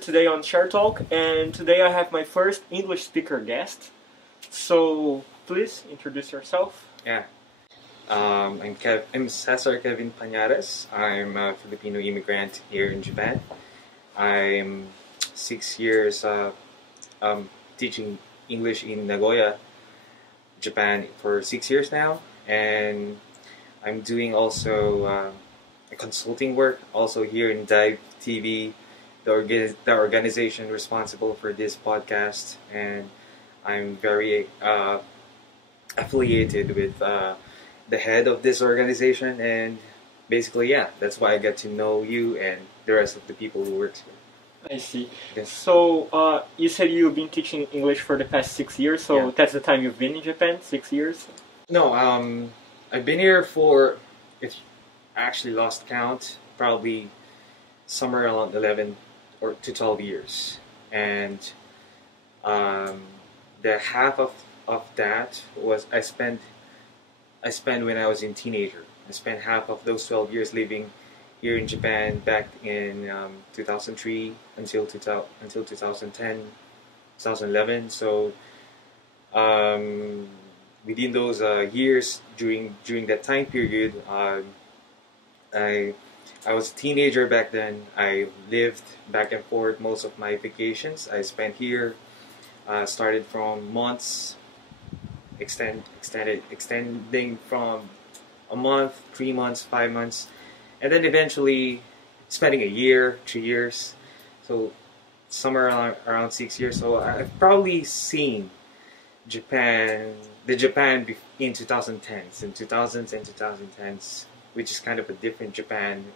today on Share Talk, and today I have my first English speaker guest. So please introduce yourself. Yeah, I'm Cesar Kevin. I'm a Filipino immigrant here in Japan. I'm 6 years teaching English in Nagoya, Japan for 6 years now, and I'm doing also a consulting work also here in DiVE.tv, the organization responsible for this podcast, and I'm very affiliated with the head of this organization, and basically, yeah, that's why I get to know you and the rest of the people who work here. I see. Yes. So you said you've been teaching English for the past 6 years, so Yeah. that's the time you've been in Japan, 6 years? No, I've been here for, if I actually lost count, probably somewhere around 11 or to 12 years, and the half of that was I spent when I was a teenager. I spent half of those 12 years living here in Japan back in 2003 until 2010, 2011. So within those years, during that time period, I was a teenager back then. I lived back and forth most of my vacations. I spent here. Started from months, extending from a month, 3 months, 5 months, and then eventually spending a year, 2 years, so somewhere around 6 years. So I've probably seen Japan in 2010s, in 2000s and 2010s, which is kind of a different Japan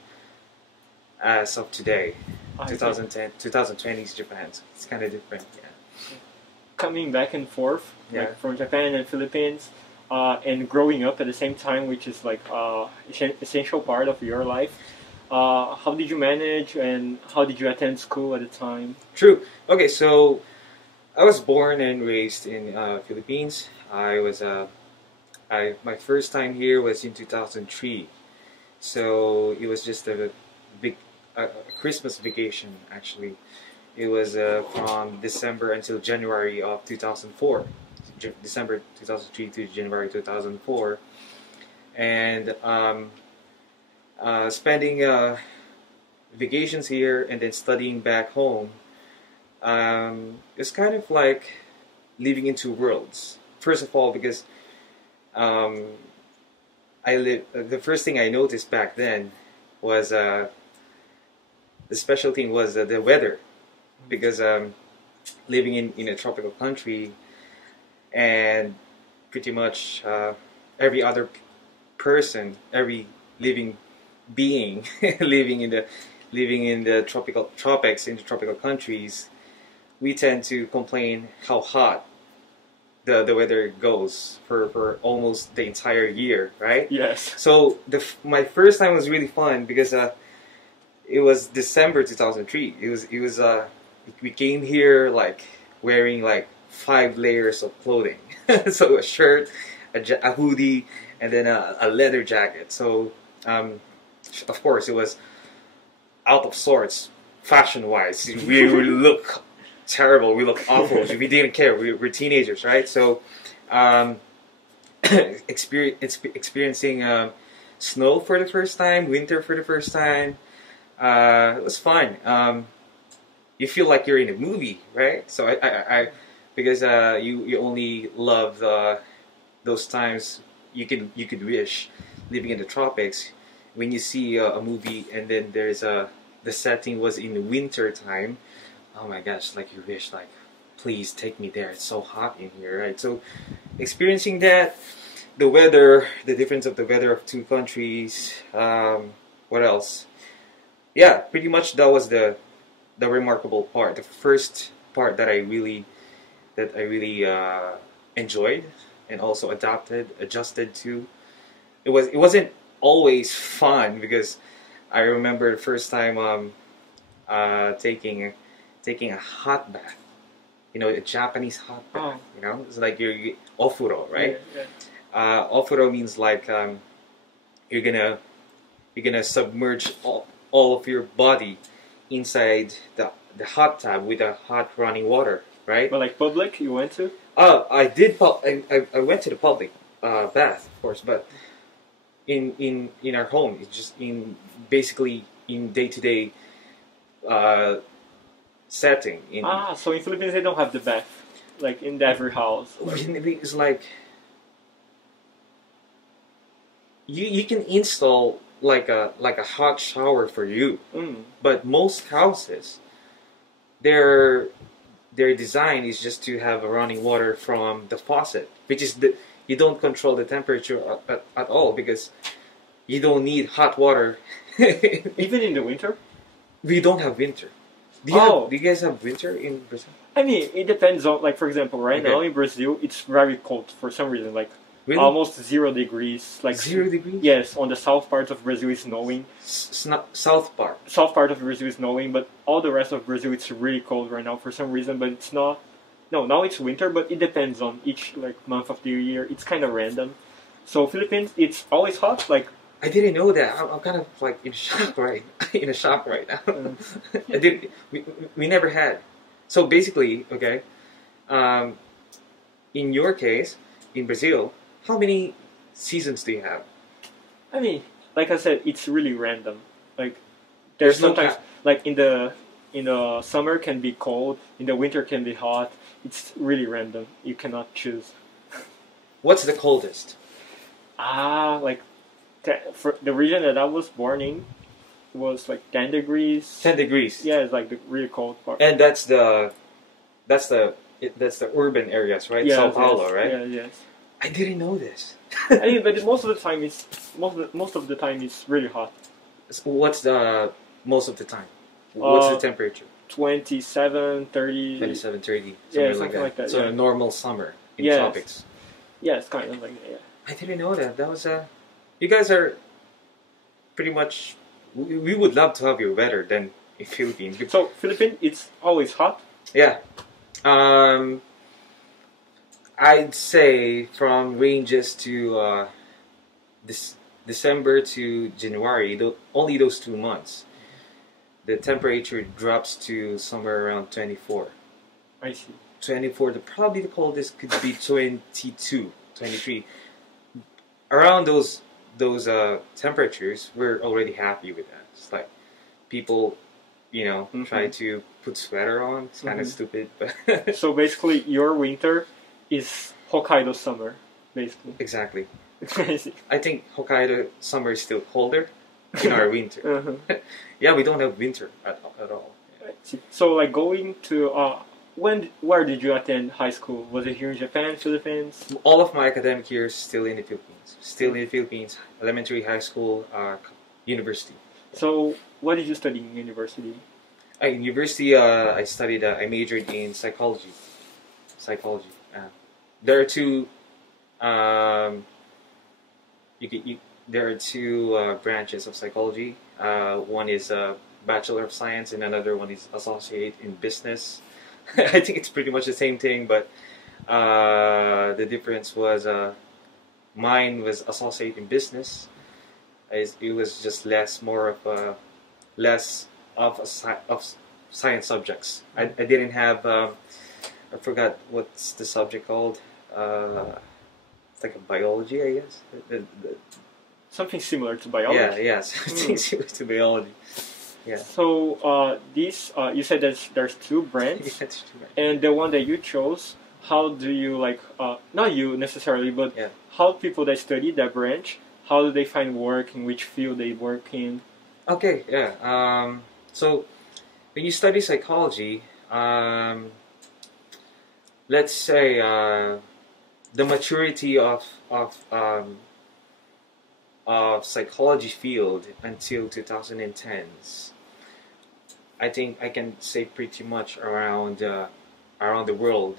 as of today. 2020s Japan, so it's kind of different. Yeah. Coming back and forth, Yeah. like from Japan and Philippines, and growing up at the same time, which is like essential part of your life. How did you manage, and how did you attend school at the time? True. Okay, so I was born and raised in Philippines. My first time here was in 2003, so it was just a big Christmas vacation actually. It was from December until January of 2004. December 2003 to January 2004. And spending vacations here and then studying back home, it's kind of like living in two worlds. First of all, because the first thing I noticed back then was the special thing was the weather. Because living in a tropical country, and pretty much every other person, every living being living in the tropics, in the tropical countries, we tend to complain how hot the weather goes for almost the entire year, right? Yes. So my first time was really fun because it was December 2003. We came here like wearing like 5 layers of clothing. So a shirt, a hoodie, and then a leather jacket. So of course it was out of sorts fashion-wise. We look terrible. We look awful. We didn't care. We're teenagers, right? So experiencing snow for the first time, winter for the first time. It was fun. You feel like you're in a movie, right? So I because you only love those times you could wish living in the tropics when you see a movie and then there's the setting was in the winter time. Oh my gosh, like you wish like please take me there. It's so hot in here, right? So experiencing that, the weather, the difference of the weather of two countries. What else? Yeah, pretty much that was the remarkable part, the first part that I really enjoyed and also adjusted to. It wasn't always fun because I remember the first time taking a hot bath. You know, a Japanese hot bath. Oh. You know, it's like your ofuro, right? Yeah. Ofuro means like you're gonna submerge all of your body inside the hot tub with a hot running water, right? But like public, you went to? I did. I went to the public bath, of course, but in our home, it's just in basically in day to day setting. So in Philippines they don't have the bath, like in every house. It's like you can install like a hot shower for you, but most houses, their design is just to have a running water from the faucet, which is you don't control the temperature at all because you don't need hot water. Even in the winter? We don't have winter. Do you guys have winter in Brazil? I mean, it depends on, like, for example, right now in Brazil, it's very cold for some reason, like Really? almost 0 degrees. Like 0 degrees? Yes, on the south part of Brazil it's snowing. South part? South part of Brazil is snowing, but all the rest of Brazil it's really cold right now for some reason, but it's not. No, now it's winter, but it depends on each like month of the year. It's kind of random. So Philippines, it's always hot, like. I didn't know that. I'm kind of like in shock right now. I did. We never had. So basically, okay. In your case, in Brazil, how many seasons do you have? I mean, like I said, it's really random. Like there's sometimes like in the summer can be cold, in the winter can be hot. It's really random. You cannot choose. What's the coldest? Like. For the region that I was born in was like 10 degrees. 10 degrees. Yeah, it's like the really cold part. And that's the urban areas, right? Yeah, Sao Paulo, right? Yeah, yes. I didn't know this. I mean, but most of the time it's really hot. What's the most of the time? What's the temperature? 27, 30. 27, 30. Something like that. So a normal summer in tropics. Yeah, it's kind of like that. Yeah. I didn't know that. That was a. You guys are pretty much. We would love to have your weather than in Philippines. So Philippines, it's always hot. Yeah, I'd say from ranges to December to January, only those 2 months, the temperature drops to somewhere around 24. I see. 24. Probably the coldest could be 22, 23. Around those temperatures, we're already happy with that. It's like people, try to put sweater on. It's kind of stupid, but so basically, your winter is Hokkaido summer, basically. Exactly. Crazy. I think Hokkaido summer is still colder in our winter. Yeah, we don't have winter at all. So, like going to where did you attend high school? Was it here in Japan, Philippines? All of my academic years still in the Philippines. Elementary, high school, university. So, what did you study in university? In university, I studied. I majored in psychology. There are two. There are two branches of psychology. One is Bachelor of Science, and another one is Associate in Business. I think it's pretty much the same thing, but the difference was mine was Associate in Business. It was just less of science subjects. I didn't have. I forgot what's the subject called. It's like a biology, I guess. Something similar to biology. Yeah, something similar to biology. Yeah. So you said that there's two brands, and the one that you chose. How do you not you necessarily, but how people that study that branch, how do they find work, in which field they work in? Okay, yeah. So when you study psychology, let's say the maturity of psychology field until 2010s, I think I can say pretty much around the world,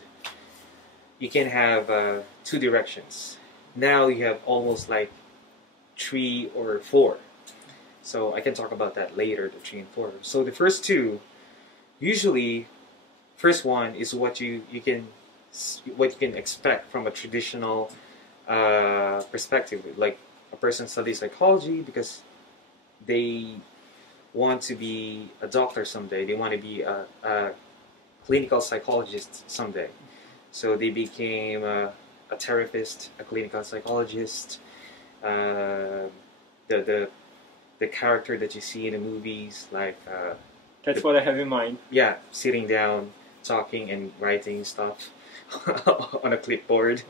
you can have two directions. Now you have almost like 3 or 4. So I can talk about that later, the 3 and 4. So the first two, usually, first one is what you can expect from a traditional perspective. Like a person studies psychology because they want to be a doctor someday. They want to be a clinical psychologist someday. So they became a therapist, a clinical psychologist. The character that you see in the movies, like that's what I have in mind. Yeah, sitting down, talking and writing stuff on a clipboard.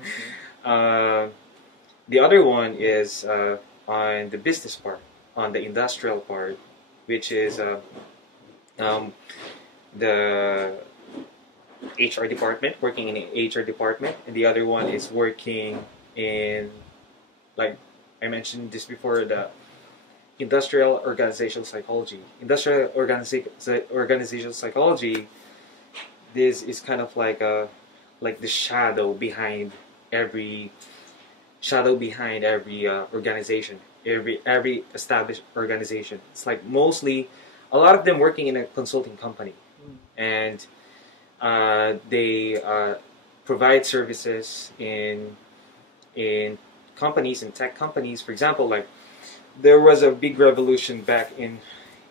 The other one is on the business part, on the industrial part, which is the HR department, working in the HR department, and the other one is working in, like I mentioned this before, the industrial organizational psychology. Industrial organizational psychology, this is kind of like the shadow behind every organization, every established organization. It's like mostly a lot of them working in a consulting company, and they provide services in companies, in tech companies. For example, like there was a big revolution back in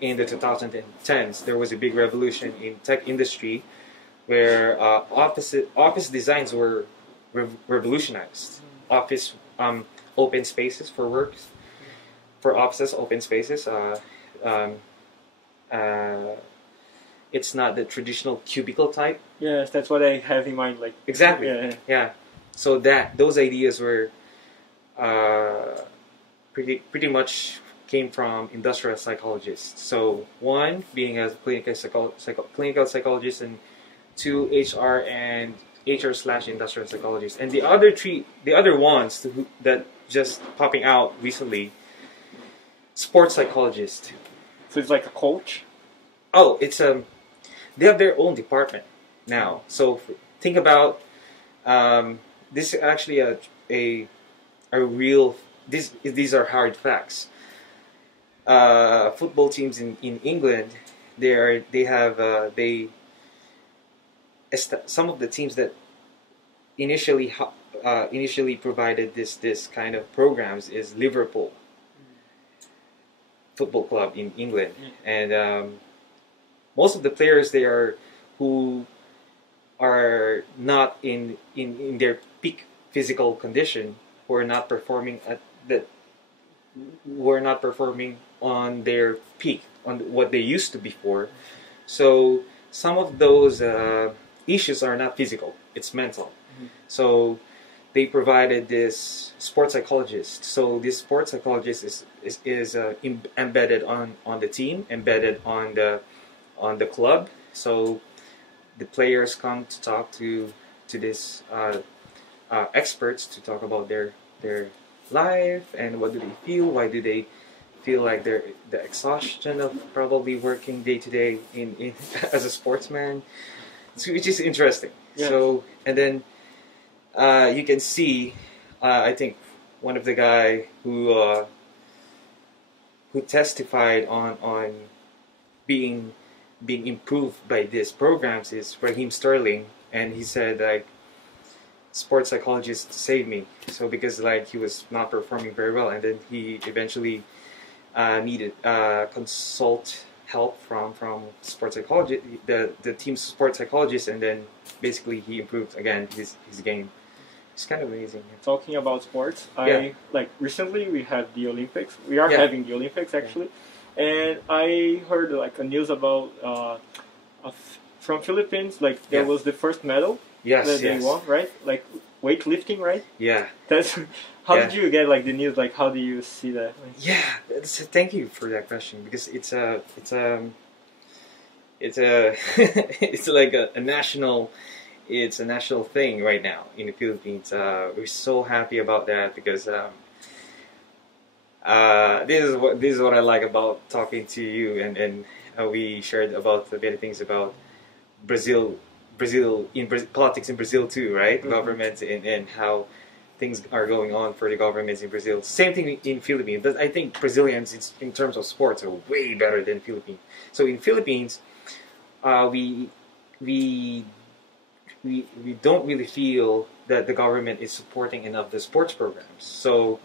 the 2010s. There was a big revolution in tech industry where office designs were revolutionized. Office open spaces for work, for offices, open spaces. It's not the traditional cubicle type. Yes, that's what I have in mind. Like exactly, yeah. So those ideas were pretty much came from industrial psychologists. So one being a clinical psychologist, and two HR/industrial psychologist, and the other ones that just popping out recently, sports psychologist. So it's like a coach. Oh, it's they have their own department now. So think about this is actually a real. These are hard facts. Football teams in England, some of the teams that initially provided this kind of programs is Liverpool Football Club in England, and most of the players there who are not in their peak physical condition, who are not performing on their peak, on what they used to before. So some of those issues are not physical; it's mental. So they provided this sports psychologist. So this sports psychologist is embedded on the team, embedded on the club. So the players come to talk to this experts to talk about their life and what do they feel, why do they feel like the exhaustion of probably working day to day in as a sportsman, which is interesting. Yeah. So and then you can see I think one of the guy who testified on being improved by these programs is Raheem Sterling, and he said like sports psychologist saved me. So because like he was not performing very well, and then he eventually needed consult help from sports psychology, the team's sports psychologist, and then basically he improved again his game. It's kind of amazing. Talking about sports, like recently we had the Olympics. We are having the Olympics actually, and I heard like a news about from Philippines. Like there was the first medal that they won, right? Like weightlifting, right? Yeah. That's how did you get like the news? Like how do you see that? Like, thank you for that question, because it's like a national. It's a national thing right now in the Philippines. We're so happy about that, because this is what I like about talking to you, and we shared about the many things about Brazil politics in Brazil too, right? Mm-hmm. Governments and how things are going on for the governments in Brazil. Same thing in Philippines. But I think Brazilians, in terms of sports, are way better than Philippines. So in Philippines, we don't really feel that the government is supporting enough the sports programs. So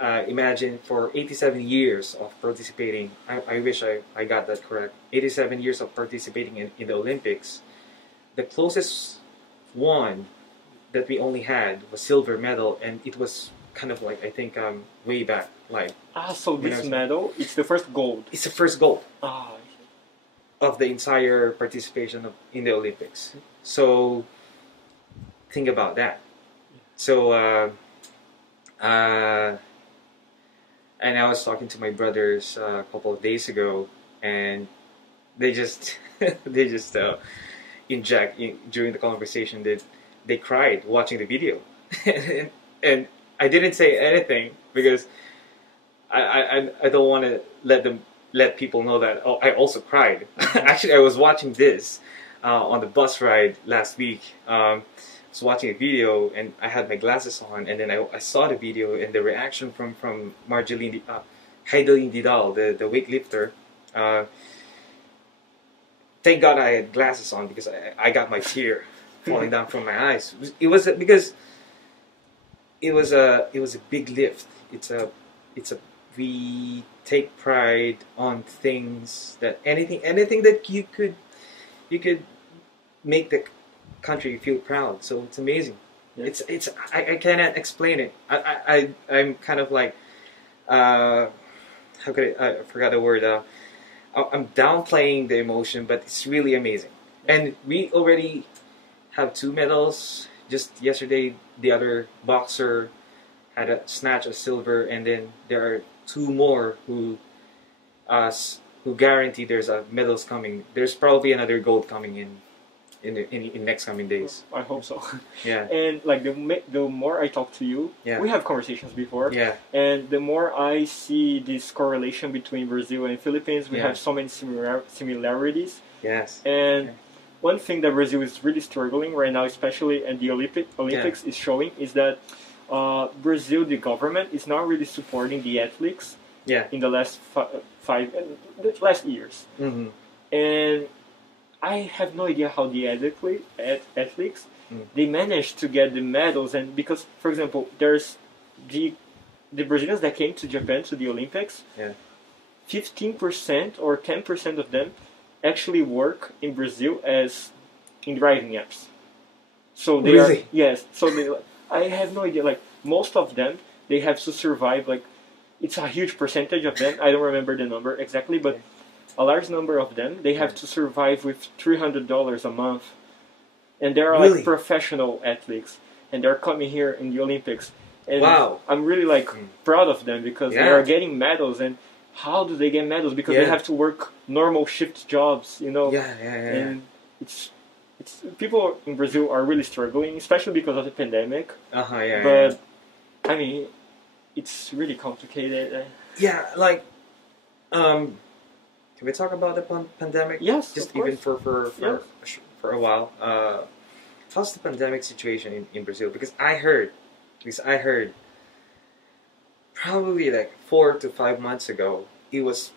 imagine for 87 years of participating, I wish I got that correct, 87 years of participating in the Olympics, the closest one that we only had was silver medal, and it was kind of like, I think, way back, like... so this medal, it's the first gold. It's the first gold Ah, of the entire participation in the Olympics. So, think about that. So, and I was talking to my brothers a couple of days ago, and they just inject during the conversation that they cried watching the video, and I didn't say anything because I don't want to let people know that I also cried. Actually, I was watching this on the bus ride last week. I was watching a video and I had my glasses on, and then I saw the video and the reaction from Heidelin Didal, the weightlifter. Thank God I had glasses on because I got my tear falling down from my eyes. It was because it was a big lift. We take pride on things that anything that you could make the country feel proud. So it's amazing. Yeah. I cannot explain it. I'm kind of like how could I forgot the word. I'm downplaying the emotion, but it's really amazing. And we already have 2 medals. Just yesterday, the other boxer had a snatch of silver, and then there are 2 more who guarantee there's a medals coming. There's probably another gold coming in next coming days. I hope so. Yeah. And like the more I talk to you, we have conversations before. Yeah. And the more I see this correlation between Brazil and Philippines, we have so many similarities. Yes. And one thing that Brazil is really struggling right now, especially in the Olympics, is showing is that Brazil, the government, is not really supporting the athletes. Yeah. In the last last years. Mm-hmm. And I have no idea how the athletes they managed to get the medals, and because, for example, there's the Brazilians that came to Japan to the Olympics. 15% or 10% of them actually work in Brazil as in driving apps. So they are So I have no idea. Like most of them, they have to survive. Like it's a huge percentage of them. I don't remember the number exactly, but a large number of them, they have to survive with $300 a month. And they're like professional athletes. And they're coming here in the Olympics. And I'm really like proud of them because they are getting medals. And how do they get medals? Because they have to work normal shift jobs, you know. And it's people in Brazil are really struggling, especially because of the pandemic. But I mean, it's really complicated. Like can we talk about the pandemic? Yes, just even for a while. How's the pandemic situation in Brazil? Because I heard probably like 4 to 5 months ago, it was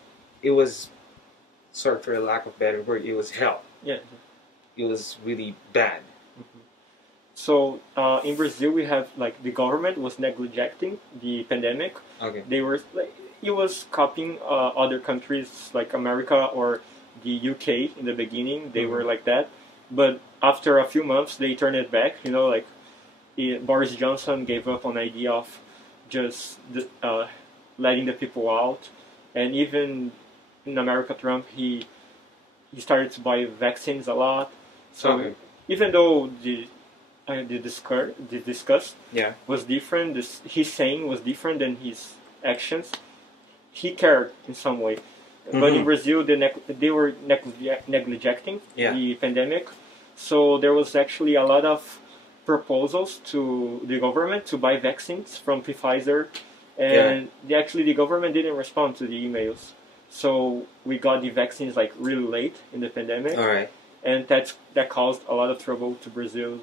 sort of, for a lack of better word, it was hell. Yeah, it was really bad. So in Brazil, we have like the government was neglecting the pandemic. They were like. It was copying other countries like America or the UK in the beginning. They were like that. But after a few months, they turned it back. You know, like Boris Johnson gave up on the idea of just letting the people out. And even in America, Trump, he started to buy vaccines a lot. So even though the discuss was different, his saying was different than his actions, he cared in some way. But in Brazil, they were neglecting the pandemic. So there was actually a lot of proposals to the government to buy vaccines from Pfizer. And the government didn't respond to the emails. So we got the vaccines like really late in the pandemic. And that caused a lot of trouble to Brazil.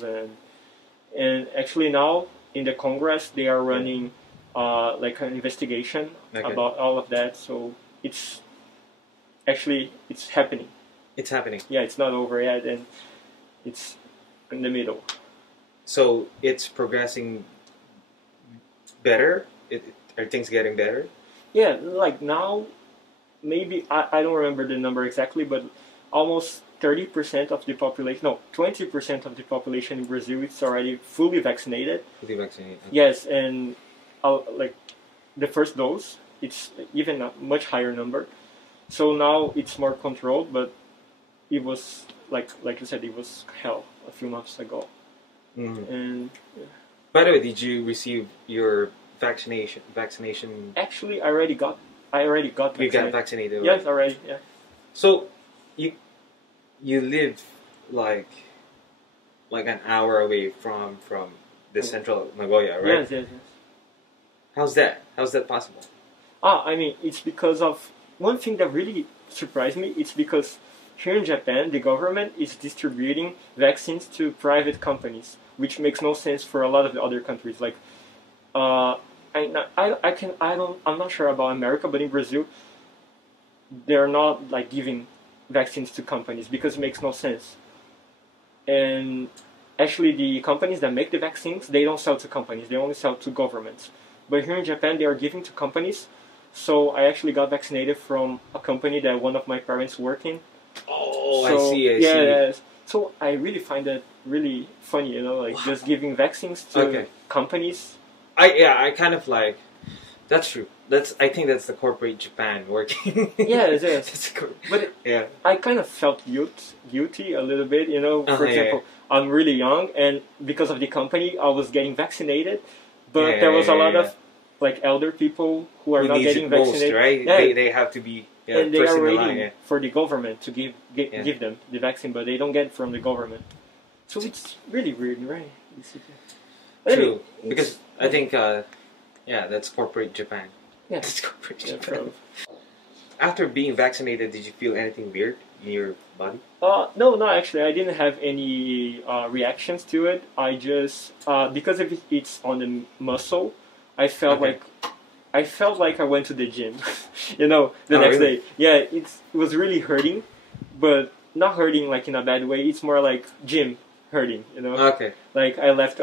And actually now in the Congress, they are running like an investigation about all of that. So it's happening. It's happening. Yeah, it's not over yet, and it's in the middle. So it's progressing better. are things getting better? Yeah, like now, maybe I don't remember the number exactly, but almost 30% of the population, no, 20% of the population in Brazil is already fully vaccinated. Fully vaccinated. Okay. Yes, and like the first dose, it's even a much higher number. So now it's more controlled, but it was like you said, it was hell a few months ago. Mm-hmm. And by the way, did you receive your vaccination? Actually, I already got vaccinated. You got vaccinated already? Yes, already. Yeah. So you live like an hour away from the central Nagoya, right? Yes, yes, yes. How's that? How's that possible? I mean, it's because of one thing that really surprised me. It's because here in Japan, the government is distributing vaccines to private companies, which makes no sense for a lot of the other countries. Like, I'm not sure about America, but in Brazil, they're not like giving vaccines to companies because it makes no sense. And actually, the companies that make the vaccines, they don't sell to companies; they only sell to governments. But here in Japan, they are giving to companies. So I actually got vaccinated from a company that one of my parents work in. Oh, so, I see. Yes. So I really find that really funny, like just giving vaccines to companies. I kind of like. That's true. I think that's the corporate Japan working. Yes. But yeah, I kind of felt guilty a little bit, For example, I'm really young, and because of the company, I was getting vaccinated, but there was a lot of like elder people who are not getting vaccinated, most, right? Yeah. They have to be and they first are in the waiting line, for the government to give them the vaccine, but they don't get it from the government. So it's really weird, right? True, because I think that's corporate Japan. Yeah, that's corporate Japan. Probably. After being vaccinated, did you feel anything weird in your body? No, actually, I didn't have any reactions to it. I just because if it's on the muscle, I felt like I went to the gym, the next day. Yeah, it was really hurting, but not hurting like in a bad way. It's more like gym hurting, Okay. Like I left,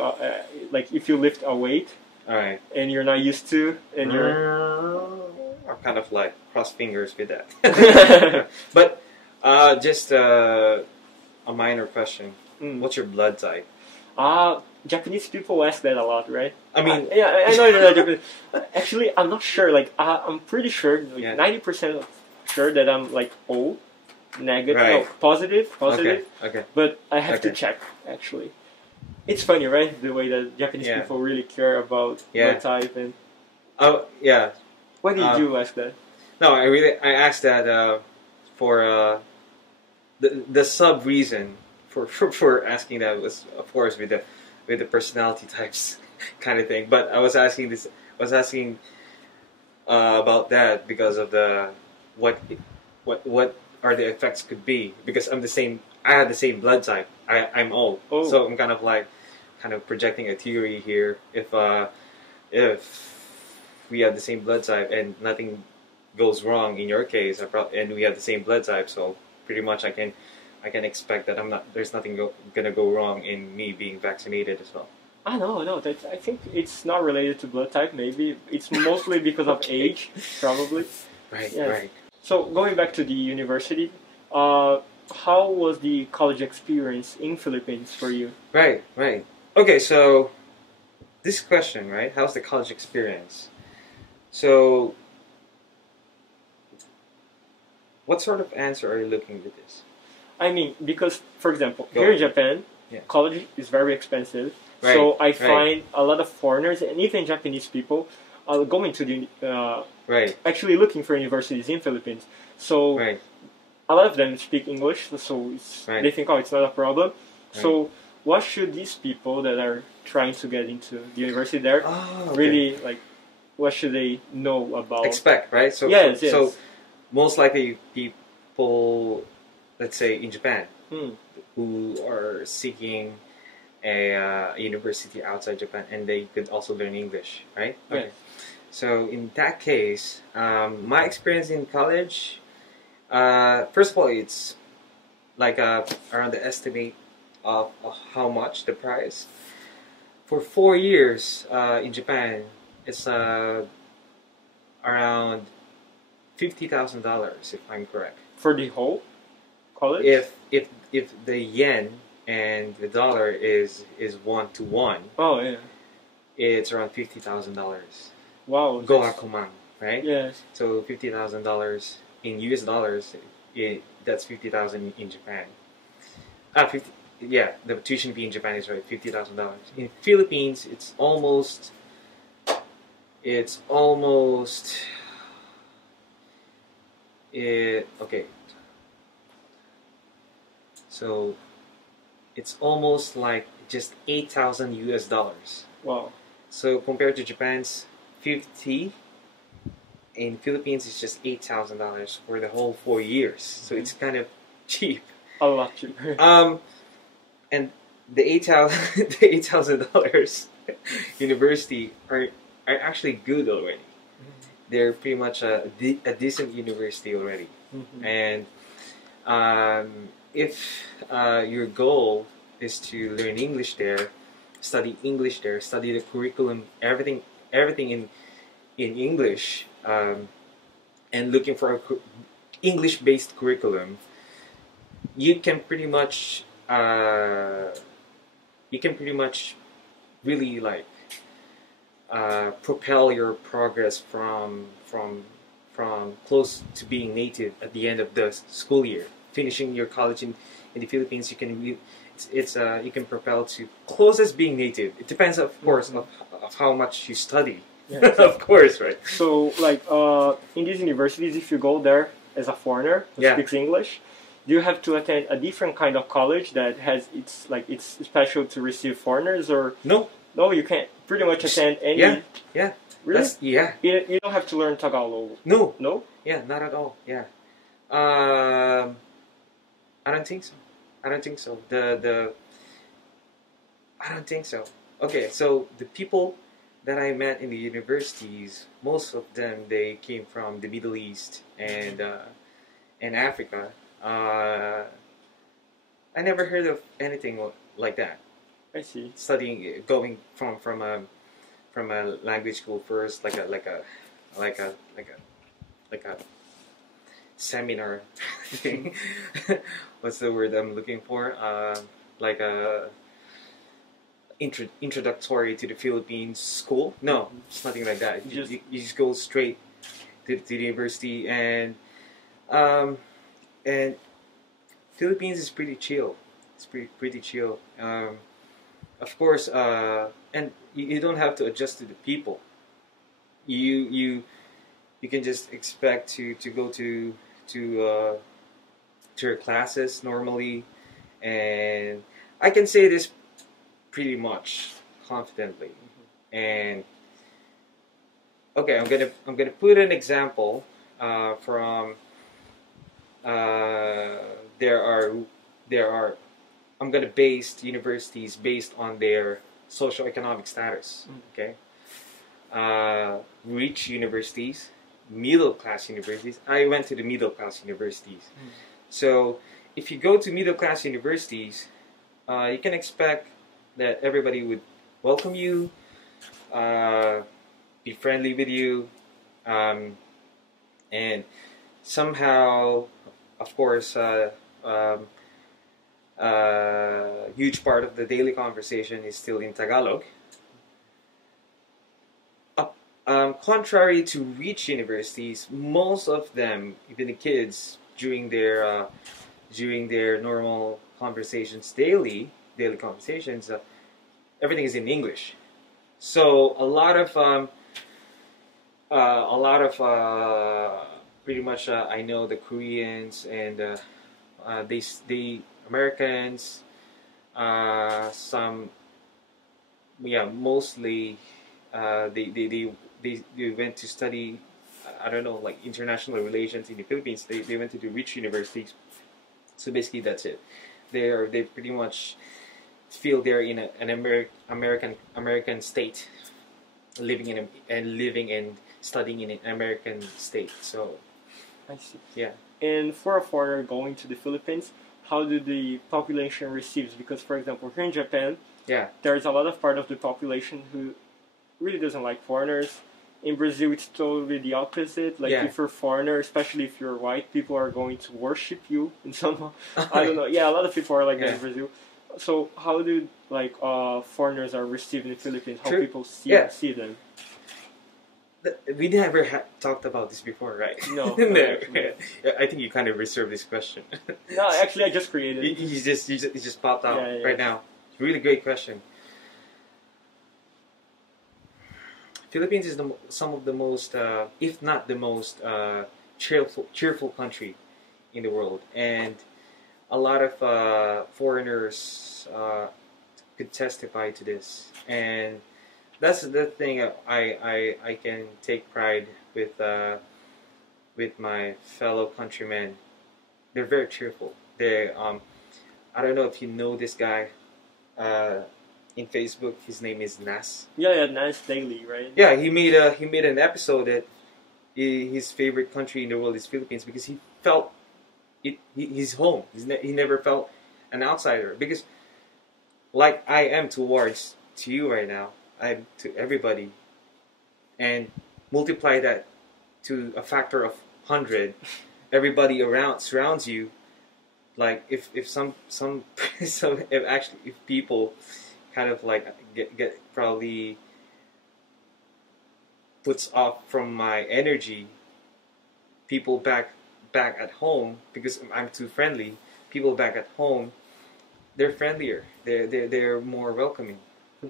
like if you lift a weight, all right, and you're not used to, and I'm kind of like cross fingers with that. But just a minor question. What's your blood type? Japanese people ask that a lot, right? I mean, I know you're not Japanese. Actually, I'm not sure. Like, I'm pretty sure, 90% sure that I'm like O, negative, no, positive. Okay. But I have to check. Actually, it's funny, right? The way that Japanese people really care about blood type and. Oh yeah. Why did you ask that? No, I asked that for the sub reason for asking that was, of course, with the personality types kind of thing. But I was asking about that because of the what are the effects could be, because I'm the same. I have the same blood type. I'm O. So I'm kind of projecting a theory here. If we have the same blood type and nothing goes wrong in your case, and we have the same blood type, so pretty much I can expect that there's nothing gonna go wrong in me being vaccinated as well. No. I think it's not related to blood type. Maybe it's mostly because of age, probably. Right. Yes. Right. So going back to the university, how was the college experience in Philippines for you? Right. Okay, so this question, right? How's the college experience? So, what sort of answer are you looking with this? I mean, because, for example, here in Japan, college is very expensive. Right, so I find a lot of foreigners and even Japanese people going to the actually looking for universities in Philippines. So a lot of them speak English, so they think, it's not a problem. So what should these people that are trying to get into the university there really like? What should they know about? Expect, right? So yes. So most likely people, let's say in Japan, who are seeking a university outside Japan, and they could also learn English, right? Okay. Yes. So in that case, my experience in college, first of all, it's like around the estimate of how much the price. For 4 years in Japan, it's around $50,000, if I'm correct. For the whole college? If the yen and the dollar is 1 to 1. Oh yeah. It's around $50,000. Wow. Gohakuman, right? Yes. So $50,000 in US dollars, that's 50,000 in Japan. 50. Yeah, the tuition fee in Japan is right, $50,000. In Philippines, it's almost. Okay. So it's almost like just 8,000 US dollars. Wow. So compared to Japan's 50, in Philippines it's just $8,000 for the whole 4 years. So it's kind of cheap. A lot cheaper. And the $8,000 university are actually good already. They're pretty much a decent university already. And if your goal is to learn English there, study the curriculum, everything in English, and looking for a English-based curriculum, you can pretty much really like propel your progress from close to being native at the end of the school year. Finishing your college in the Philippines, you can you can propel to close as being native. It depends, of course, of how much you study. Yes. Of course, right? So, like, in these universities, if you go there as a foreigner who speaks English, do you have to attend a different kind of college that has it's special to receive foreigners, or no? No, you can't pretty much attend any. Yeah. Really? Yeah. You don't have to learn Tagalog. No. No? Yeah, not at all. Yeah. I don't think so. I don't think so. I don't think so. Okay, so the people that I met in the universities, most of them, they came from the Middle East and Africa. I never heard of anything like that. I see. Studying, going from a language school first, like a seminar thing. What's the word I'm looking for? Like a introductory to the Philippines school. No, it's nothing like that. You just go straight to the university, and Philippines is pretty chill. It's pretty chill. Of course, and you don't have to adjust to the people. You can just expect to go to your classes normally, and I can say this pretty much confidently. And okay, I'm gonna put an example from there are I'm gonna base universities based on their socioeconomic status. Okay, rich universities, middle class universities. I went to the middle class universities. So if you go to middle class universities, you can expect that everybody would welcome you, be friendly with you, and somehow, of course, huge part of the daily conversation is still in Tagalog. Contrary to rich universities, most of them, even the kids, during their normal conversations, daily conversations, everything is in English. So a lot of pretty much I know the Koreans and they Americans, some mostly they went to study, I don't know, like international relations in the Philippines. They went to the rich universities. So basically that's it. They pretty much feel they're in an American state, living and studying in an American state. So I see. Yeah. And for a foreigner going to the Philippines, how do the population receives? Because, for example, here in Japan, there's a lot of part of the population who really doesn't like foreigners, in Brazil, it's totally the opposite. Like if you're a foreigner, especially if you're white, people are going to worship you in some. I don't know. Yeah, a lot of people are like that in Brazil. So how do like foreigners are received in the Philippines? How people see them? We never talked about this before, right? No. No. I think you kind of reserved this question. No, actually, I just created it. You just popped out right now. Really great question. Philippines is some of the most, if not the most, cheerful country in the world, and a lot of foreigners could testify to this. And that's the thing I can take pride with my fellow countrymen. They're very cheerful. They I don't know if you know this guy. In Facebook, his name is Nas. Yeah, Nas Daily, right? Yeah, he made an episode that his favorite country in the world is Philippines because he felt he's home. He never felt an outsider because, like I am to you right now, I'm to everybody, and multiply that to a factor of 100. Everybody around surrounds you. Like if people kind of like get probably puts off from my energy, people back at home, because I'm too friendly, people back at home, they're friendlier, they're more welcoming.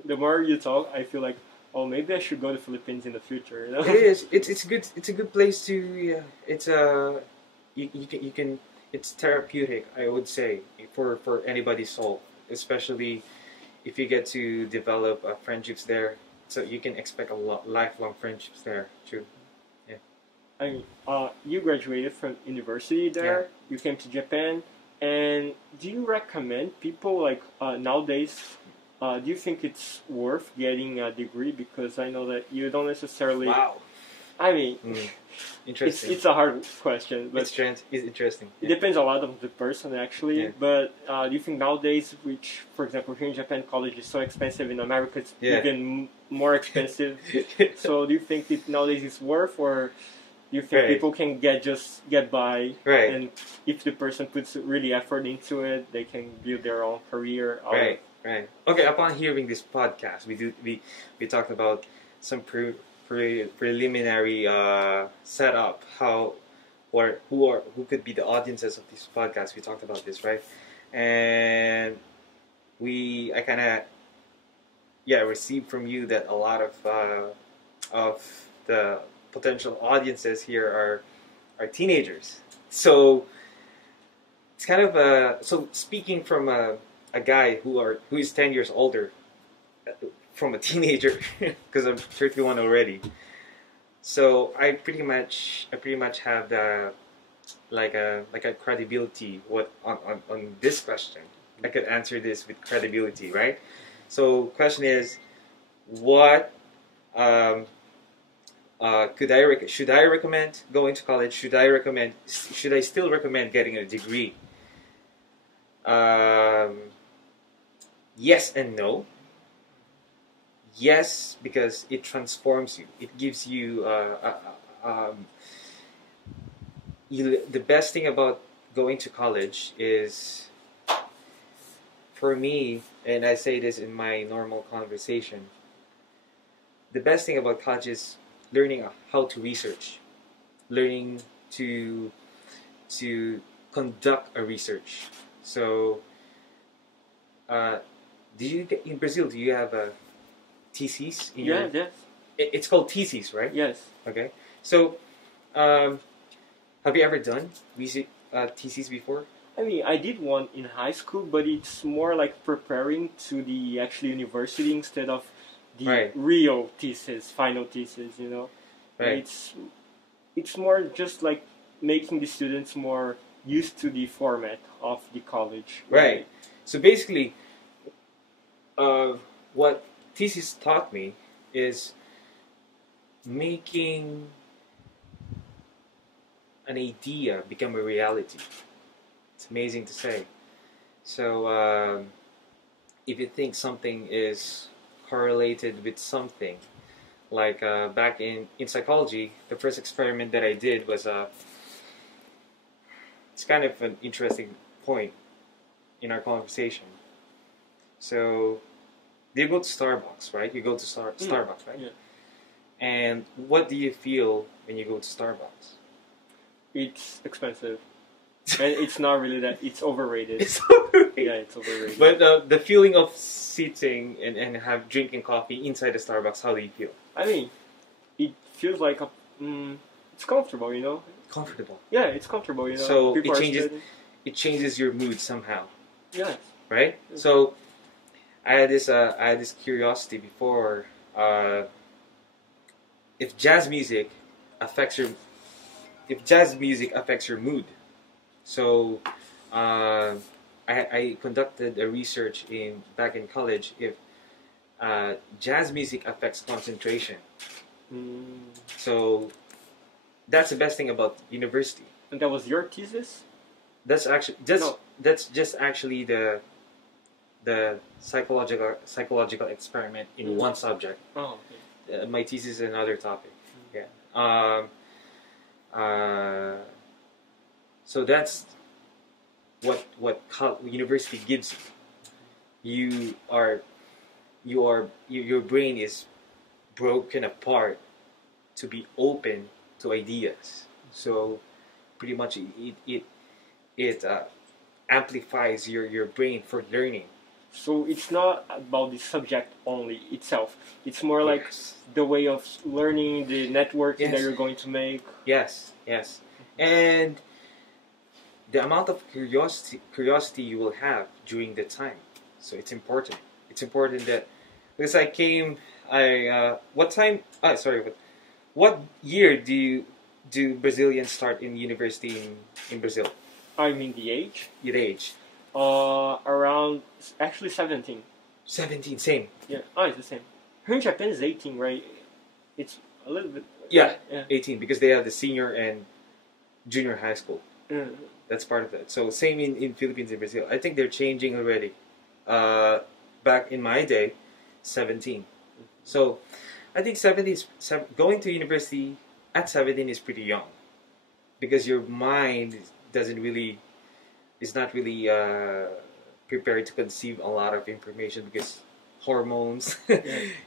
The more you talk, I feel like, oh, maybe I should go to the Philippines in the future, you know? It is. It's good. It's a good place to. Yeah. It's you can. It's therapeutic, I would say, for anybody's soul, especially if you get to develop friendships there. So you can expect lifelong friendships there. True. Yeah. I mean, you graduated from university there. Yeah. You came to Japan, and do you recommend people like nowadays? Do you think it's worth getting a degree? Because I know that you don't necessarily. Wow. I mean, interesting. It's a hard question, but it's interesting. It depends a lot on the person, actually. Yeah. But do you think nowadays, which, for example, here in Japan, college is so expensive, in America it's even more expensive. So do you think it nowadays is worth, or do you think people can get by? Right. And if the person puts really effort into it, they can build their own career. Right. Okay. Upon hearing this podcast, we talked about some preliminary setup, who could be the audiences of this podcast. We talked about this, right? And I kind of received from you that a lot of the potential audiences here are teenagers. So it's kind of so speaking from a guy who is 10 years older from a teenager, because I'm 31 already. So I pretty much have the like a credibility on this question. I could answer this with credibility, right? So question is, what should I recommend going to college? Should I still recommend getting a degree? Yes and no. Yes, because it transforms you. It gives you, the best thing about going to college is, for me, and I say this in my normal conversation, the best thing about college is learning how to research, learning to conduct a research. So, in Brazil, do you have a thesis? Yes. It's called thesis, right? Yes. Okay. So, have you ever done thesis before? I mean, I did one in high school, but it's more like preparing to the actual university instead of the real thesis, final thesis, you know? Right. It's more just like making the students more used to the format of the college. Right. So basically, what thesis taught me is making an idea become a reality. It's amazing to say. So if you think something is correlated with something, Like back in psychology, the first experiment that I did was it's kind of an interesting point in our conversation. So, you go to Starbucks, right? You go to Starbucks, right? Yeah. And what do you feel when you go to Starbucks? It's expensive. And it's not really that. It's overrated. It's overrated. Yeah, it's overrated. But the feeling of sitting and have drinking coffee inside the Starbucks, how do you feel? I mean, it feels like it's comfortable, you know. Comfortable. Yeah, it's comfortable, you know. So People it changes your mood somehow. Yeah. Right. Yeah. So I had this curiosity before. If jazz music affects your mood. So I conducted a research back in college if jazz music affects concentration. So that's the best thing about university. And that was your thesis? That's just actually the psychological experiment in one subject. Oh, okay. My thesis is another topic. Yeah. So that's what university gives you. Your brain is broken apart to be open to ideas. So pretty much it amplifies your brain for learning. So it's not about the subject only itself. It's more like the way of learning, the networking that you're going to make. Yes. And the amount of curiosity you will have during the time. So it's important. It's important that because what year do Brazilians start in university in Brazil? I mean the age. Your age. Around actually 17. 17, same. Yeah, it's the same. Here in Japan is 18, right? It's a little bit. Yeah. 18 because they have the senior and junior high school. That's part of it. So same in Philippines and Brazil. I think they're changing already. Back in my day, 17. So I think 17 going to university at 17 is pretty young because your mind is not really prepared to conceive a lot of information because hormones.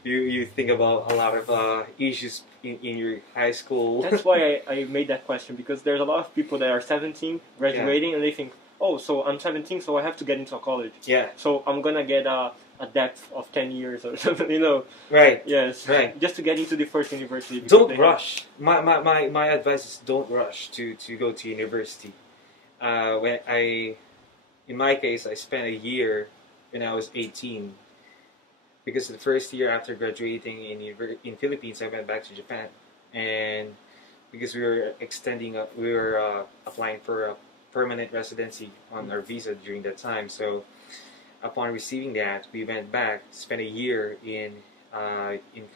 you think about a lot of issues in your high school. That's why I made that question because there's a lot of people that are 17 graduating and they think, oh, so I'm 17, so I have to get into a college. Yeah. So I'm gonna get a depth of 10 years or something, you know. Right. Yes. Right. Just to get into the first university. Don't rush. My advice is don't rush to go to university. In my case, I spent a year when I was 18 because the first year after graduating in Philippines, I went back to Japan, and because we were applying for a permanent residency on our visa during that time. So upon receiving that, we went back, spent a year in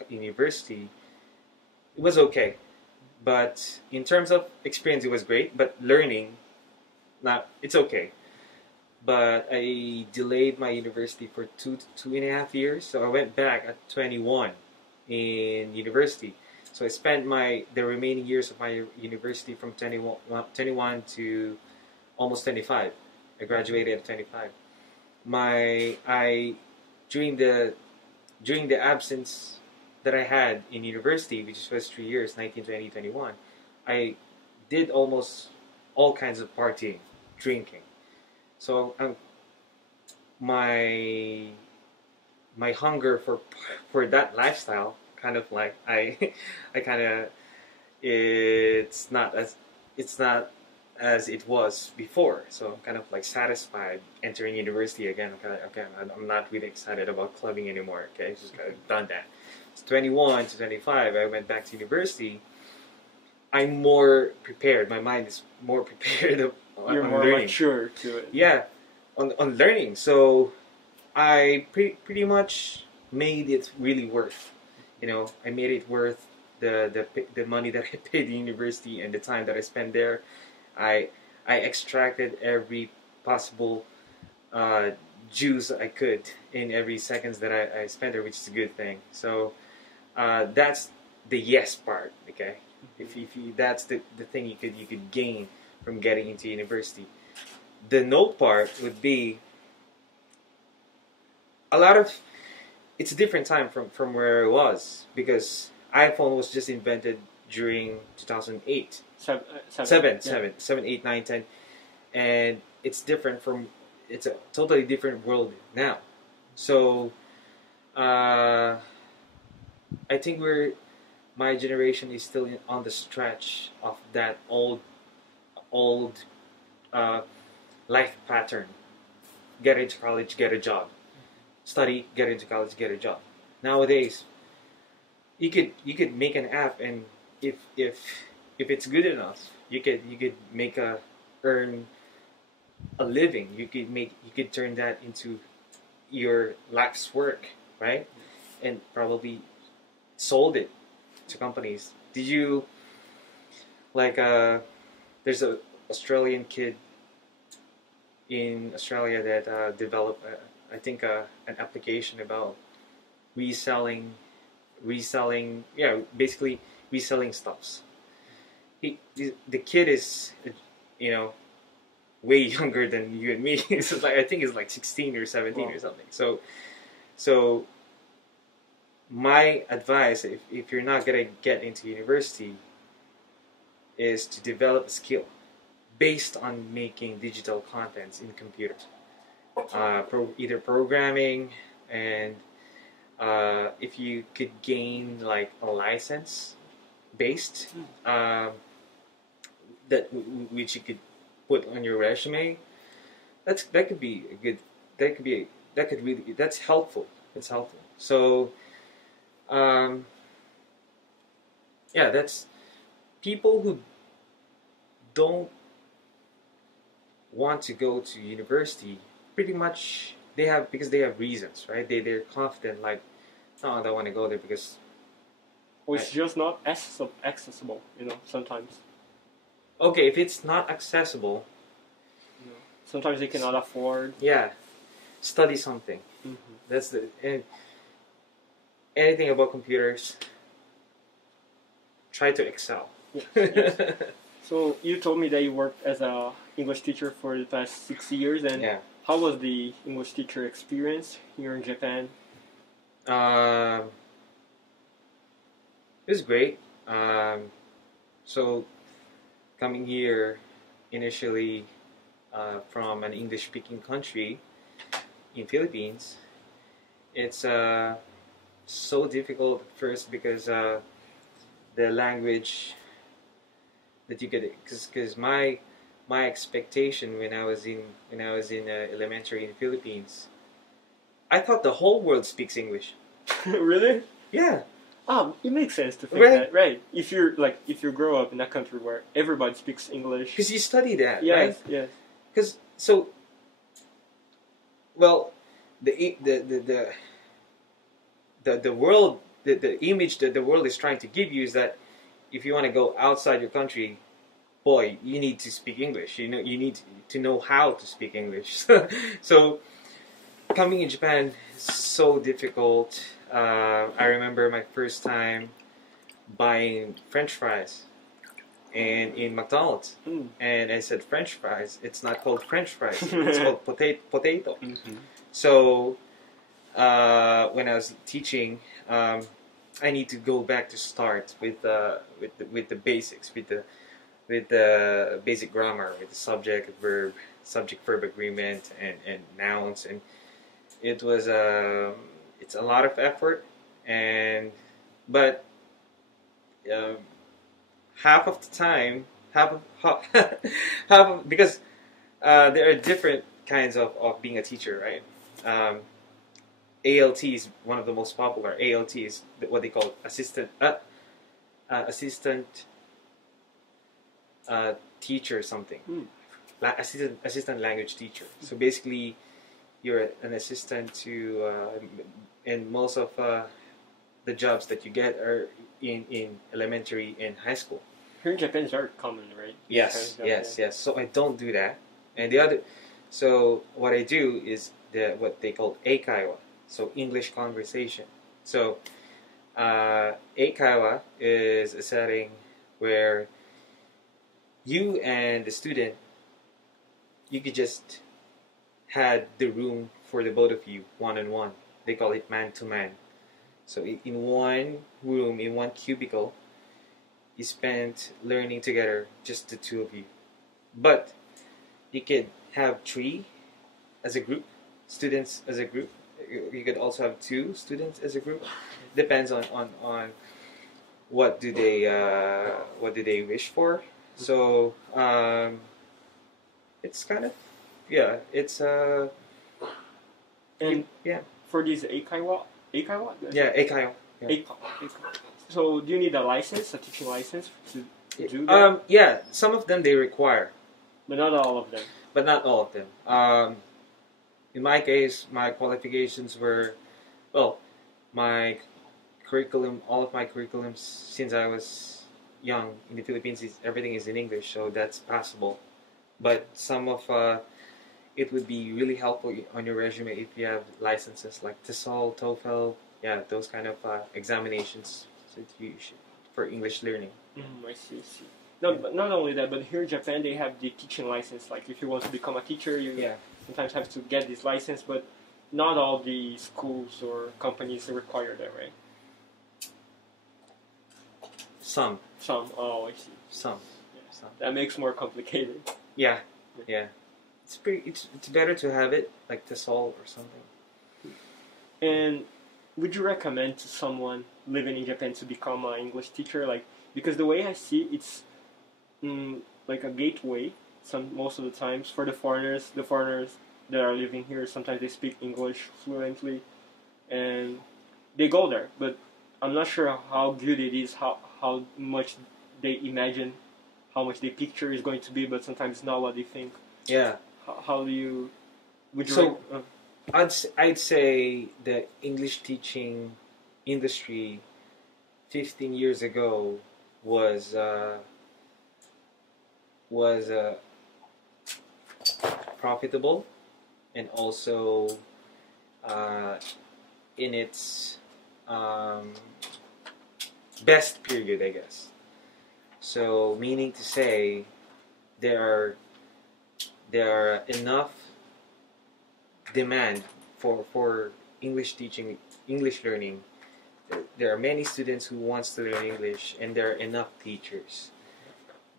university. It was okay, but in terms of experience, it was great. But learning, it's okay. But I delayed my university for two and a half years. So I went back at 21 in university. So I spent the remaining years of my university from 21 to almost 25. I graduated at 25. During the absence that I had in university, which was 3 years, 19, 20, 21, I did almost all kinds of partying, drinking. So my hunger for that lifestyle kind of like it's not as it was before. So I'm kind of like satisfied entering university again. I'm not really excited about clubbing anymore. Okay, just kind of done that. It's 21 to 25. I went back to university. I'm more prepared. My mind is more prepared. You're more mature to it. Yeah, on learning. So I pretty much made it really worth. I made it worth the money that I paid in university and the time that I spent there. I extracted every possible juice I could in every seconds that I spent there, which is a good thing. So that's the yes part. Okay, if you, that's the thing you could gain from getting into university. The no part would be a lot of. It's a different time from where it was, because iPhone was just invented during 2008. Seven, 8, 9, 10, and it's different from. It's a totally different world now. So, I think my generation is still on the stretch of that old uh, life pattern. Get into college, get a job. Study, get into college, get a job. Nowadays, you could make an app, and if it's good enough, you could earn a living. You could turn that into your life's work, right? And probably sold it to companies. Did you there's a Australian kid in Australia that developed I think an application about reselling, basically reselling stuffs. The kid is, you know, way younger than you and me. It's like, I think it's like 16 or 17 or something. So my advice, if you're not gonna get into university, is to develop a skill based on making digital contents in computers. Either programming, and if you could gain like a license based which you could put on your resume, that could be a good, that's helpful. It's helpful. So that's people who don't want to go to university. Pretty much because they have reasons, right? They're confident, like, no, I don't want to go there because it's just not accessible, sometimes. Okay, if it's not accessible, sometimes they cannot afford. Yeah, study something. That's and anything about computers, try to excel. Yes. So you told me that you worked as a English teacher for the past 6 years, and how was the English teacher experience here in Japan? It was great. So coming here initially from an English-speaking country in Philippines, it's so difficult at first because the language that you get, because my expectation when I was in elementary in the Philippines, I thought the whole world speaks English. Really? Yeah. It makes sense to think that, right? If you grow up in a country where everybody speaks English, because you study that, yes, right? Yes. Because the world, the image that the world is trying to give you is that if you want to go outside your country, boy, you need to speak English. You need to know how to speak English. So coming in Japan is so difficult. I remember my first time buying French fries, and in McDonald's, and I said French fries. It's not called French fries. It's called potato. So when I was teaching, I need to go back to start with the basics, with the basic grammar, with the subject verb agreement, and nouns, and it was it's a lot of effort, but half of the time, because there are different kinds of being a teacher, right? ALT is one of the most popular. ALT is what they call assistant teacher something. Assistant language teacher. So basically, you're an assistant to, and most of the jobs that you get are in elementary and high school. Here in Japan, it's very common, right? Yes. So I don't do that, and so what I do is what they call eikaiwa, so English conversation. So Eikaiwa is a setting where you and the student, you could just had the room for the both of you, one-on-one. They call it man-to-man. So in one room, in one cubicle, you spent learning together, just the two of you. But you could have three as a group, students as a group. You could also have two students as a group. Depends on what do they wish for. So it's kind of it's and yeah. For these Eikaiwa? Yeah, Eikaiwa. Yeah. Eikaiwa. So do you need a license, a teaching license to do that? Yeah, some of them they require. But not all of them. But not all of them. In my case, my qualifications were, well, my curriculum, all of my curriculums since I was young in the Philippines, everything is in English, so that's possible. But some of it would be really helpful on your resume if you have licenses like TESOL, TOEFL, those kind of examinations so you should, for English learning. I see. No, but not only that, but here in Japan they have the teaching license. Like if you want to become a teacher, you sometimes have to get this license, but not all the schools or companies require that, right? Some. Oh, I see. Some. That makes more complicated. Yeah. It's better to have it like TESOL or something. And would you recommend to someone living in Japan to become an English teacher? Like, because the way I see it, it's like a gateway. Most of the times for the foreigners that are living here, sometimes they speak English fluently, and they go there. But I'm not sure how good it is, how much they imagine, how much they picture is going to be. But sometimes it's not what they think. Yeah. How do you? Would you? So, I'd say the English teaching industry 15 years ago was profitable, and also in its best period, I guess. So, meaning to say, there are enough demand for English teaching, English learning. There are many students who wants to learn English, and there are enough teachers.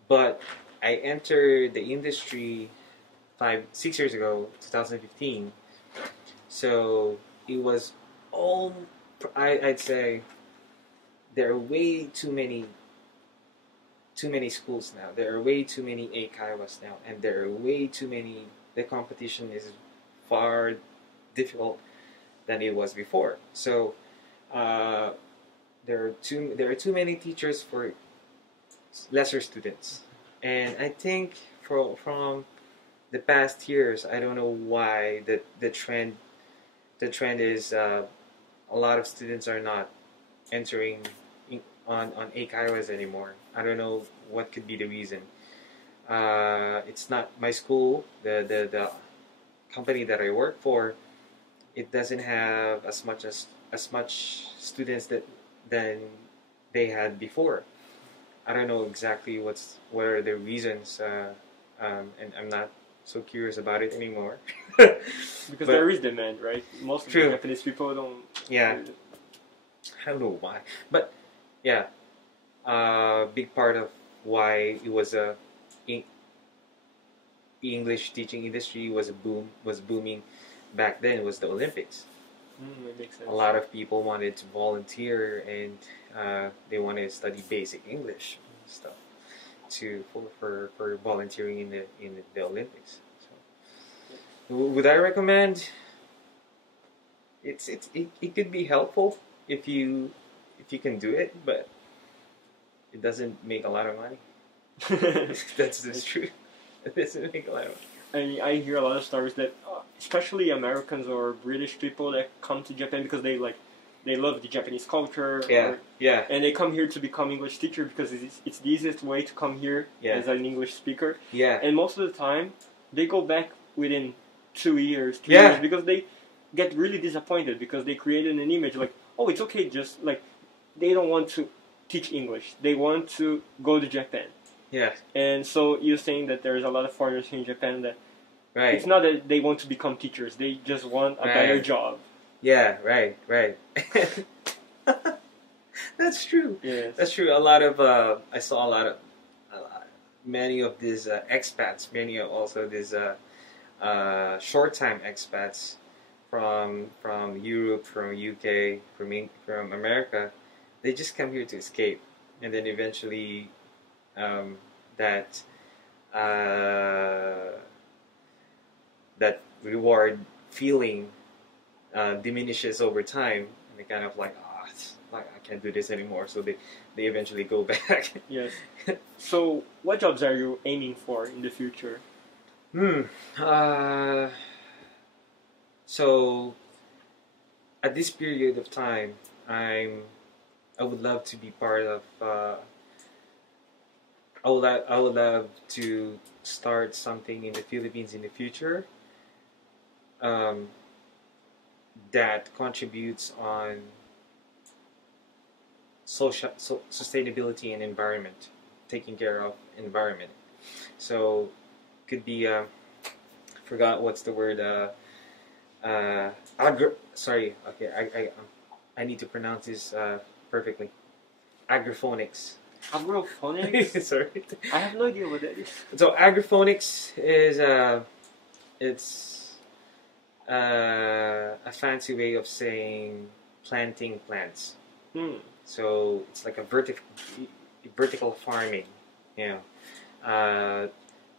But I entered the industry 6 years ago, 2015. So it was all. I'd say there are way too many schools now. There are way too many Eikaiwas now, and there are way too many. The competition is far difficult than it was before. So there are too many teachers for lesser students, and I think from the past years, I don't know why the trend is a lot of students are not entering on Eikaiwas anymore. I don't know what could be the reason. It's not my school, the company that I work for. It doesn't have as much students than they had before. I don't know exactly what are the reasons, and I'm not so curious about it anymore. Because there is demand, right? Most of the Japanese people don't. Yeah. I don't know why, but yeah, big part of why it was English teaching industry was booming back then was the Olympics. That makes sense. A lot of people wanted to volunteer, and they wanted to study basic English stuff for volunteering in the Olympics. So, would I recommend? It could be helpful if you can do it, but it doesn't make a lot of money. That's the truth. It doesn't make a lot of money. I hear a lot of stories that, especially Americans or British people that come to Japan because they love the Japanese culture. And they come here to become English teacher because it's the easiest way to come here as an English speaker. Yeah. And most of the time, they go back within 2 years, 3 years, because they get really disappointed because they created an image like, oh, it's okay, just like they don't want to teach English. They want to go to Japan. Yeah. And so you're saying that there's a lot of foreigners in Japan that right. It's not that they want to become teachers. They just want a better job. Yeah, right. That's true. Yes. That's true. I saw many of these expats, many of also these short-time expats from Europe, from UK, from America. They just come here to escape, and then eventually that reward feeling diminishes over time, and they kind of like, I can't do this anymore. So they eventually go back. Yes. So what jobs are you aiming for in the future? So at this period of time, I would love to be part of. I would love to start something in the Philippines in the future. That contributes on sustainability and environment, taking care of environment. So could be forgot what's the word sorry, okay, I need to pronounce this perfectly. Agroponics. Agroponics? Sorry, I have no idea what that is. So agroponics is it's a fancy way of saying planting plants. So it's like a vertical farming,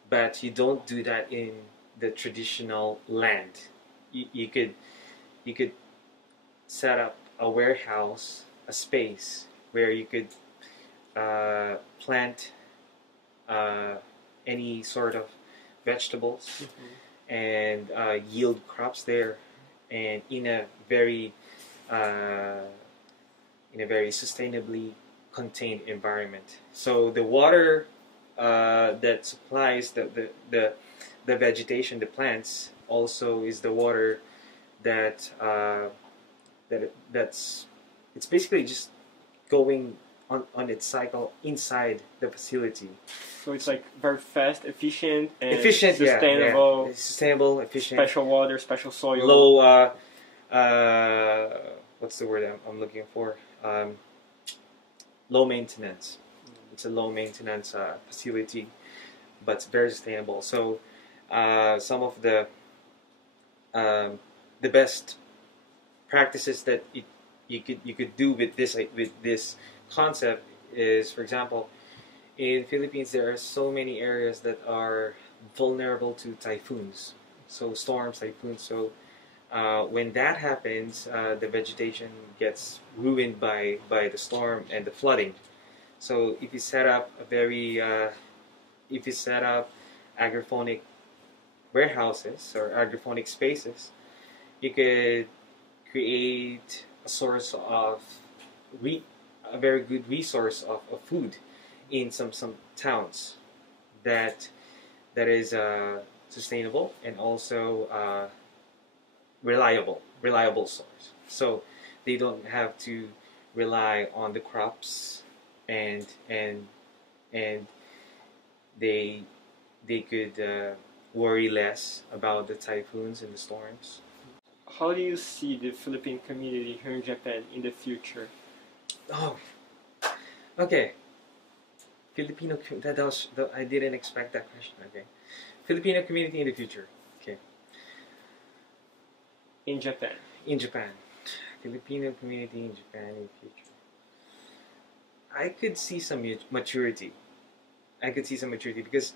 but you don't do that in the traditional land. You could set up a warehouse, a space where you could plant any sort of vegetables and yield crops there, and in a very sustainably contained environment. So the water that supplies the vegetation, the plants, also is the water that's it's basically just going on its cycle inside the facility. So it's like very fast, efficient, and sustainable. Yeah. Sustainable, efficient. Special water, special soil. Low. What's the word I'm looking for? Low maintenance. It's a low maintenance facility, but it's very sustainable. So some of the best practices that you could do with this concept is, for example, in Philippines there are so many areas that are vulnerable to typhoons, so storms, typhoons. So when that happens, the vegetation gets ruined by the storm and the flooding. So if you set up agroponic warehouses or agroponic spaces, you could create a source of a very good resource of food in some towns that is sustainable and also reliable source. So they don't have to rely on the crops, and they could worry less about the typhoons and the storms. How do you see the Philippine community here in Japan in the future? Oh, okay. Filipino. I didn't expect that question. Okay, Filipino community in the future. Okay. In Japan. Filipino community in Japan in the future. I could see some maturity. Because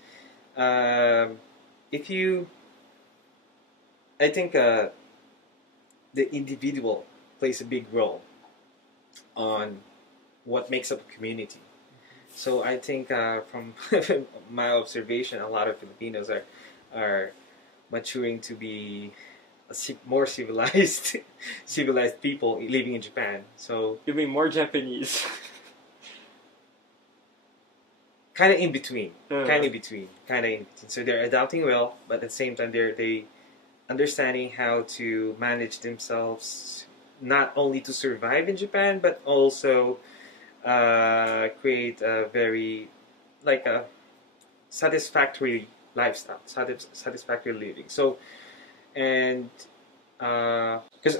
I think the individual plays a big role on what makes up a community. So I think from my observation, a lot of Filipinos are maturing to be more civilized people living in Japan. So you mean more Japanese? Kind of in between. So they're adapting well, but at the same time they understanding how to manage themselves not only to survive in Japan, but also create a very like a satisfactory lifestyle, satisfactory living. So, and because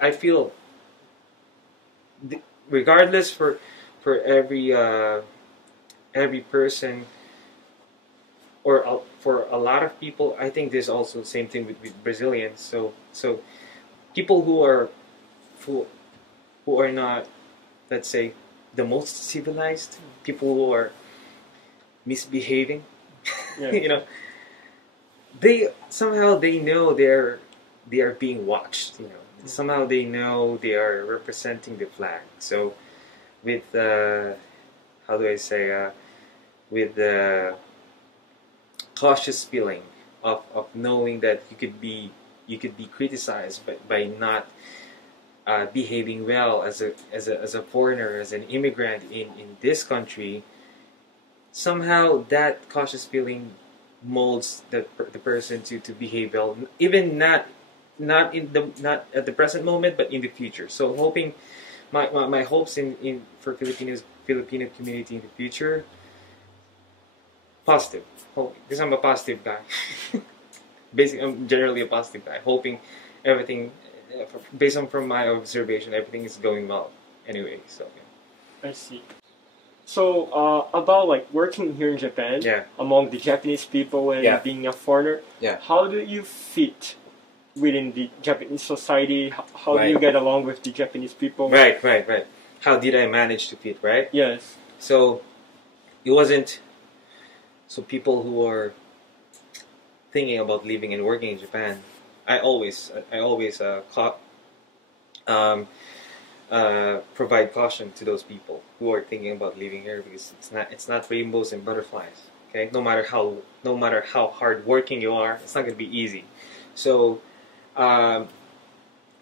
I feel regardless for every person or for a lot of people, I think there's also the same thing with Brazilians. So people who who are not, let's say, the most civilized, people who are misbehaving, Yeah. you know, they somehow they know they are being watched. You know, somehow they know they are representing the flag. So with how do I say with the cautious feeling of knowing that you could be criticized by not behaving well as a foreigner, as an immigrant in this country. Somehow that cautious feeling molds the person to behave well, even not at the present moment, but in the future. So hoping my hopes in for Filipino community in the future, positive. Because I'm a positive guy. Basically, I'm generally a positive guy. Hoping everything, based on from my observation, everything is going well. Anyway, so yeah. I see. So about like working here in Japan, Yeah. among the Japanese people and Yeah. being a foreigner, Yeah. how do you fit within the Japanese society? How do you Right. get along with the Japanese people? Right. How did I manage to fit? Right. Yes. So it wasn't. So people who are thinking about living and working in Japan, I always provide caution to those people who are thinking about living here, because it's not rainbows and butterflies. Okay, no matter how hard working you are, it's not going to be easy. So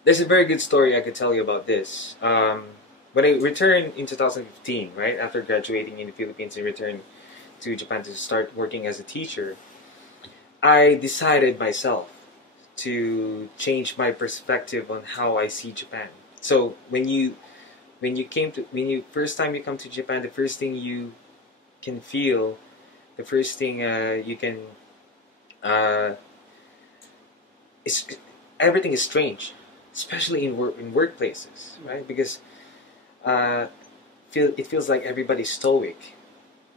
there's a very good story I could tell you about this. When I returned in 2015, right after graduating in the Philippines and returned to Japan to start working as a teacher, I decided myself to change my perspective on how I see Japan. So when you first time you come to Japan, the first thing you can feel, the first thing you can is everything is strange, especially in workplaces, right? Because it feels like everybody's stoic.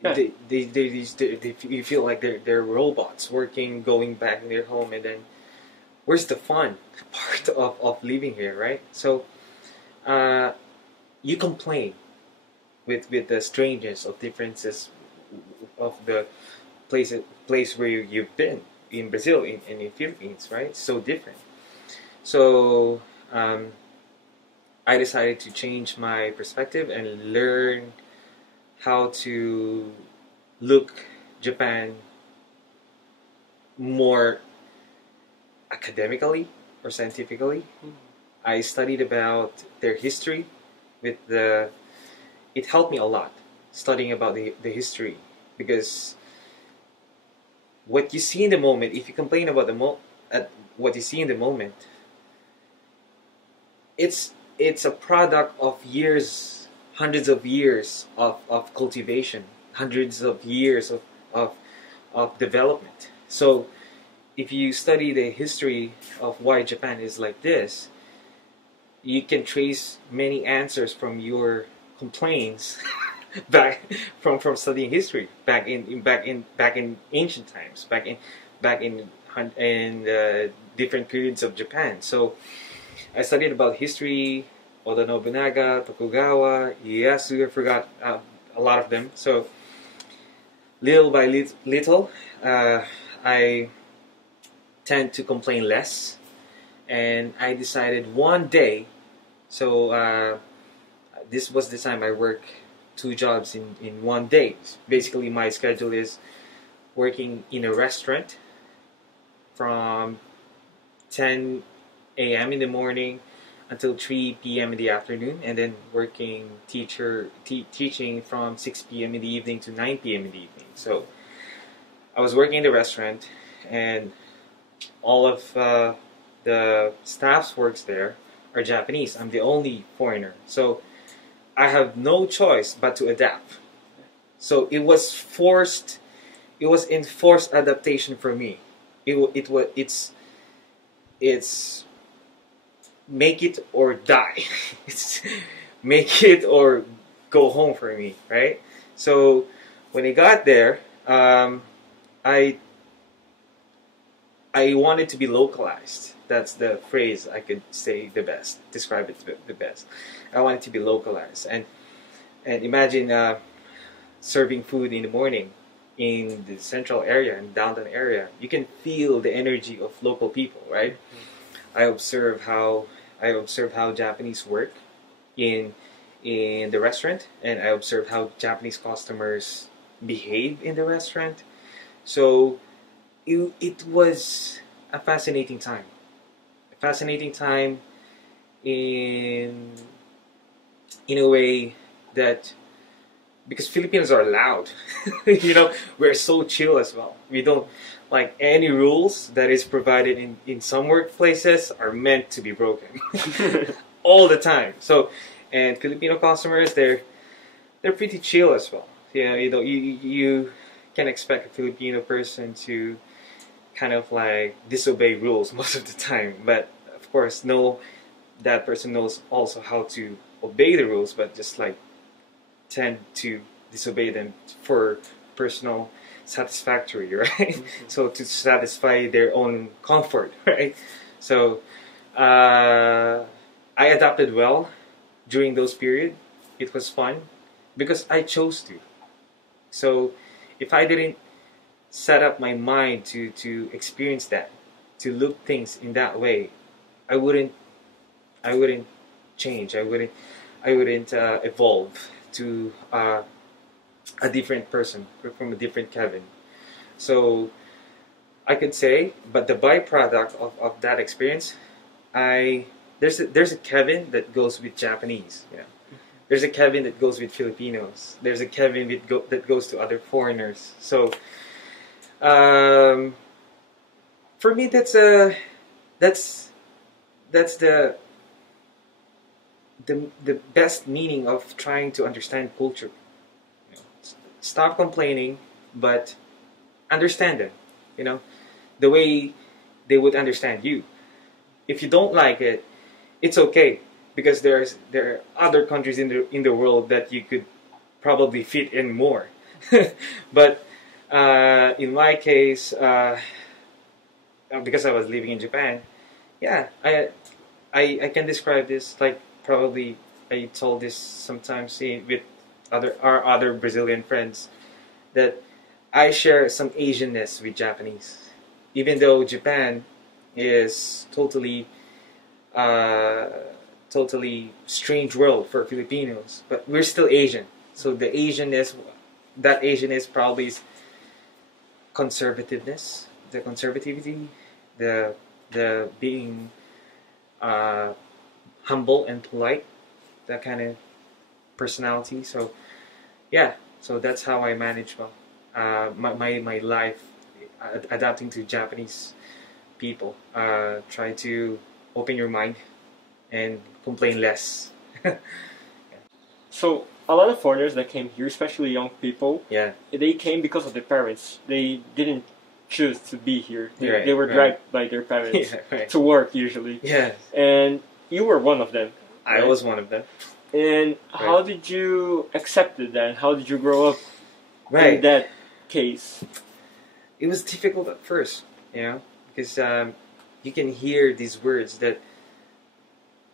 Yeah. You feel like they're robots working, going back in their home, and then where's the fun part of living here, right? So you complain with the strangeness of differences of the place where you've been in Brazil and in Philippines, right? So different. So I decided to change my perspective and learn how to look Japan more academically or scientifically. I studied about their history it helped me a lot studying about the history, because what you see in the moment, if you complain about what you see in the moment, it's a product of years, hundreds of years of cultivation, hundreds of years of development. So if you study the history of why Japan is like this, you can trace many answers from your complaints back from studying history back in ancient times, back in different periods of Japan. So I studied about history, Oda Nobunaga, Tokugawa, Ieyasu. I forgot a lot of them. So little by little, I tend to complain less, and I decided one day. So this was the time I work 2 jobs in one day. Basically, my schedule is working in a restaurant from 10 a.m. in the morning until 3 p.m. in the afternoon, and then working teaching from 6 p.m. in the evening to 9 p.m. in the evening. So I was working in the restaurant, and all of the staffs works there are Japanese. I'm the only foreigner. So I have no choice but to adapt. So it was forced. It was enforced adaptation for me. It's make it or die. It's make it or go home for me, right? So when I got there, I wanted to be localized. That's the phrase I could say the best, describe it the best. I wanted to be localized, and imagine serving food in the morning in the central area and downtown area. You can feel the energy of local people, right? Mm-hmm. I observe how Japanese work in the restaurant, and I observe how Japanese customers behave in the restaurant. So it was a fascinating time. A fascinating time in a way that, because Filipinos are loud, we're so chill as well. We don't like any rules that is provided in some workplaces are meant to be broken all the time. So, and Filipino customers, they're pretty chill as well. You can expect a Filipino person to kind of like disobey rules most of the time, but of course, that person knows also how to obey the rules, but just like tend to disobey them for personal satisfactory, right? Mm-hmm. So to satisfy their own comfort, right? So I adapted well during those period. It was fun because I chose to. So if I didn't set up my mind to experience that, to look things in that way, I wouldn't change. I wouldn't evolve to a different person, from a different Kevin. So I could say, but the byproduct of that experience, there's a Kevin that goes with Japanese. There's a Kevin that goes with Filipinos. There's a Kevin that goes to other foreigners. So for me, that's the best meaning of trying to understand culture. Stop complaining, but understand them. The way they would understand you. If you don't like it, it's okay, because there are other countries in the world that you could probably fit in more. But in my case, because I was living in Japan, yeah, I can describe this like, probably I told this sometimes with our other Brazilian friends, that I share some Asianness with Japanese, even though Japan is totally strange world for Filipinos, but we're still Asian. So the Asianness probably is conservativeness, the conservativity, the being humble and polite, that kind of personality. So yeah, so that's how I manage my life, adapting to Japanese people. Try to open your mind and complain less. So a lot of foreigners that came here, especially young people, yeah, they came because of their parents. They didn't choose to be here. Right, they were dragged by their parents to work usually. Yes. And you were one of them. Right? I was one of them. And how did you accept that? How did you grow up in that case? It was difficult at first, because you can hear these words that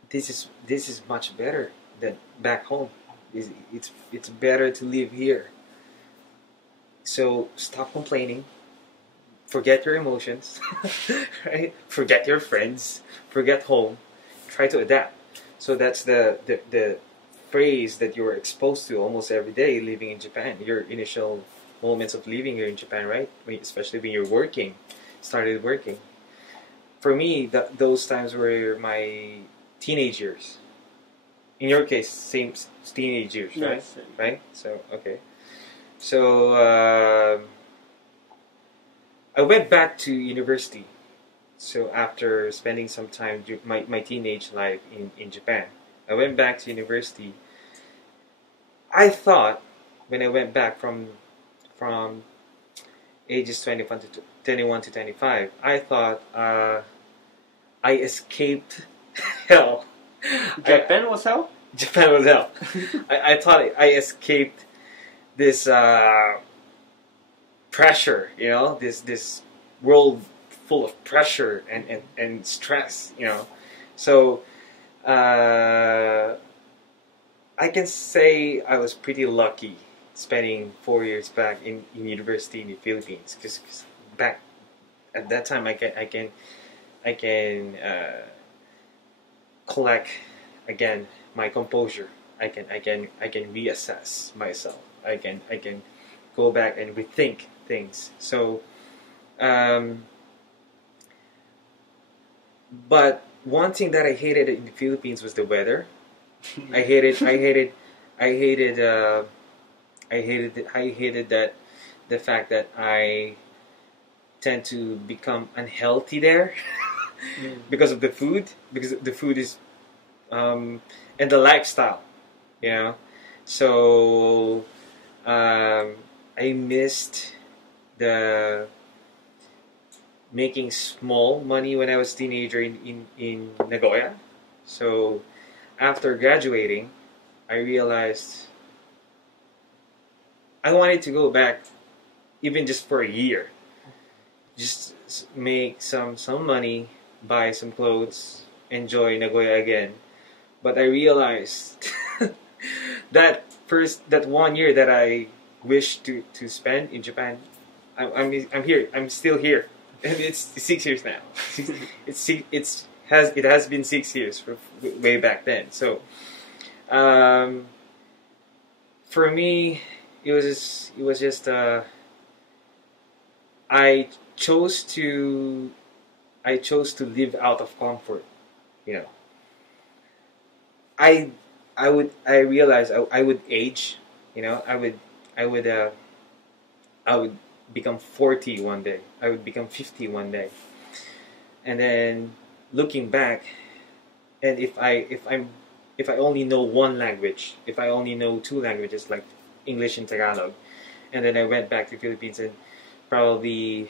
this is much better than back home. It's better to live here. So stop complaining. Forget your emotions, right? Forget your friends. Forget home. Try to adapt. So that's the phrase that you were exposed to almost every day living in Japan. Your initial moments of living here in Japan, right? Especially when you're started working. For me, those times were my teenage years. In your case, same teenage years, right? Yes. Right? So, okay. So, I went back to university. So after spending some time, my teenage life in Japan, I went back to university. I thought when I went back from ages 21 to 25, I thought I escaped hell. Japan was hell? Japan was hell. I thought I escaped this pressure, you know, this world full of pressure and stress, you know. So I can say I was pretty lucky spending 4 years back in university in the Philippines, because back at that time I can collect again my composure. I can reassess myself. I can go back and rethink things. So, but one thing that I hated in the Philippines was the weather. I hated that the fact that I tend to become unhealthy there because of the food, because the food is and the lifestyle, you know. So I missed the making small money when I was a teenager in Nagoya. So after graduating, I realized I wanted to go back, even just for a year, just make some money, buy some clothes, enjoy Nagoya again. But I realized that 1 year that I wished to spend in Japan, I'm here. I'm still here, and it's 6 years now. It has been 6 years from way back then. So, for me, it was just I chose to live out of comfort, you know. I realized I would age, you know. I would become 40 one day. I would become 50 one day. And then looking back, and if I only know one language, if I only know two languages like English and Tagalog, and then I went back to the Philippines and probably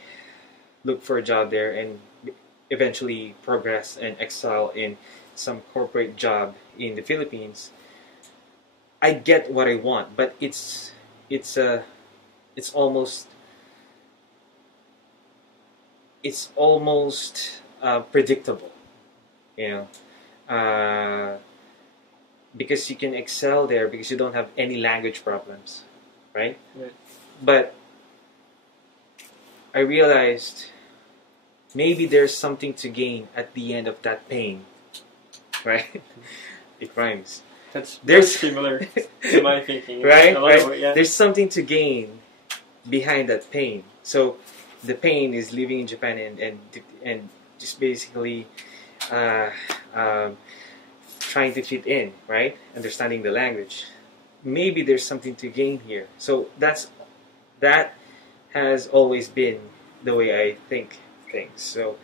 look for a job there and eventually progress and excel in some corporate job in the Philippines, I get what I want, but it's almost predictable, you know, because you can excel there because you don't have any language problems, right? Right. But I realized maybe there's something to gain at the end of that pain, right? It rhymes. There's similar to my thinking, right? Right? Yeah. There's something to gain behind that pain. So the pain is living in Japan and just basically trying to fit in, right? Understanding the language. Maybe there's something to gain here. So that has always been the way I think things. So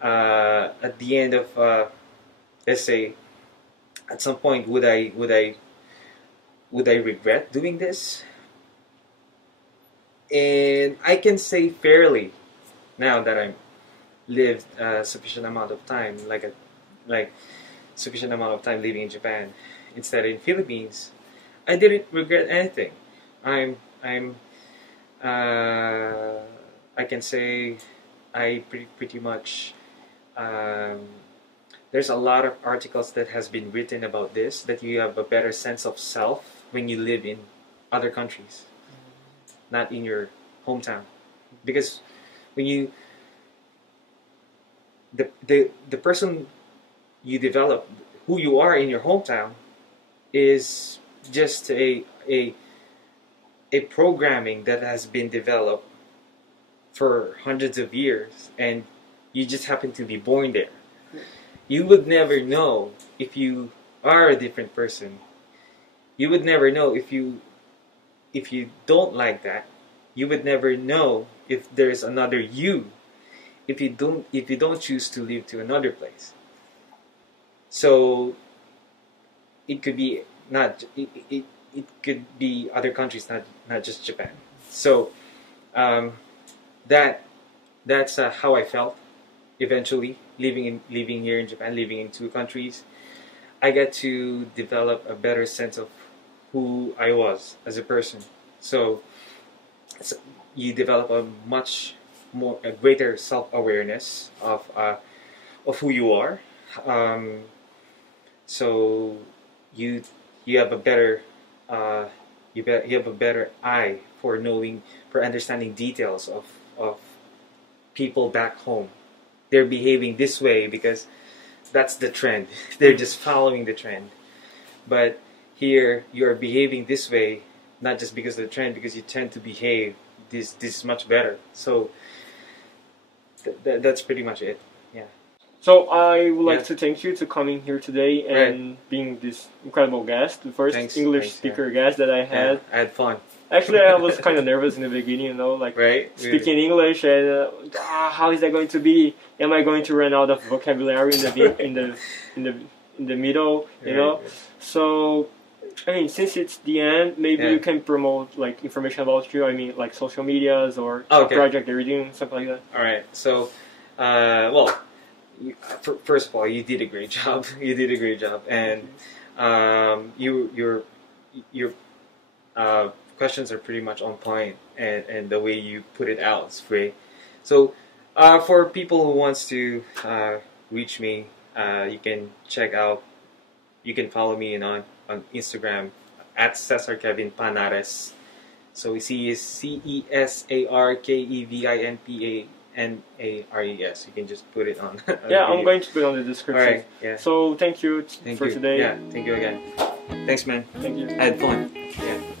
at the end of let's say, at some point, would I regret doing this? And I can say fairly, now that I'm lived a sufficient amount of time, sufficient amount of time living in Japan instead in Philippines, I didn't regret anything. I can say I pretty much. There's a lot of articles that has been written about this, that you have a better sense of self when you live in other countries, not in your hometown, because when you the person you develop, who you are in your hometown, is just a programming that has been developed for hundreds of years, and you just happen to be born there. You would never know if you are a different person. You would never know if you don't like that. You would never know if there's another you if you don't choose to live to another place. So it could be it could be other countries, not just Japan. So that's how I felt eventually living here in Japan, living in two countries. I got to develop a better sense of who I was as a person. So you develop a greater self-awareness of who you are. So you have a better you have a better eye for understanding details of people back home. They're behaving this way because that's the trend. They're just following the trend. But here you're behaving this way not just because of the trend, because you tend to behave this much better. So that's pretty much it. Yeah. So I would like to thank you to coming here today and being this incredible guest, the first English speaker guest that I had. I had fun. Actually, I was kind of nervous in the beginning, you know, like speaking English, and how is that going to be? Am I going to run out of vocabulary in the middle? You know, so I mean, since it's the end, maybe you can promote like information about you. I mean, like social medias or a project that you're doing, something like that. All right. So, well, first of all, you did a great job. You did a great job, and your questions are pretty much on point, and the way you put it out is great. So, for people who wants to reach me, you can you can follow me on Instagram at Cesar Kevin Panares. So C is CESARKEVINPANARES. You can just put it on. I'm going to put it on the description. All right. Yeah. So thank you for today. Yeah. Thank you again. Thanks, man. Thank you. I had fun. Yeah.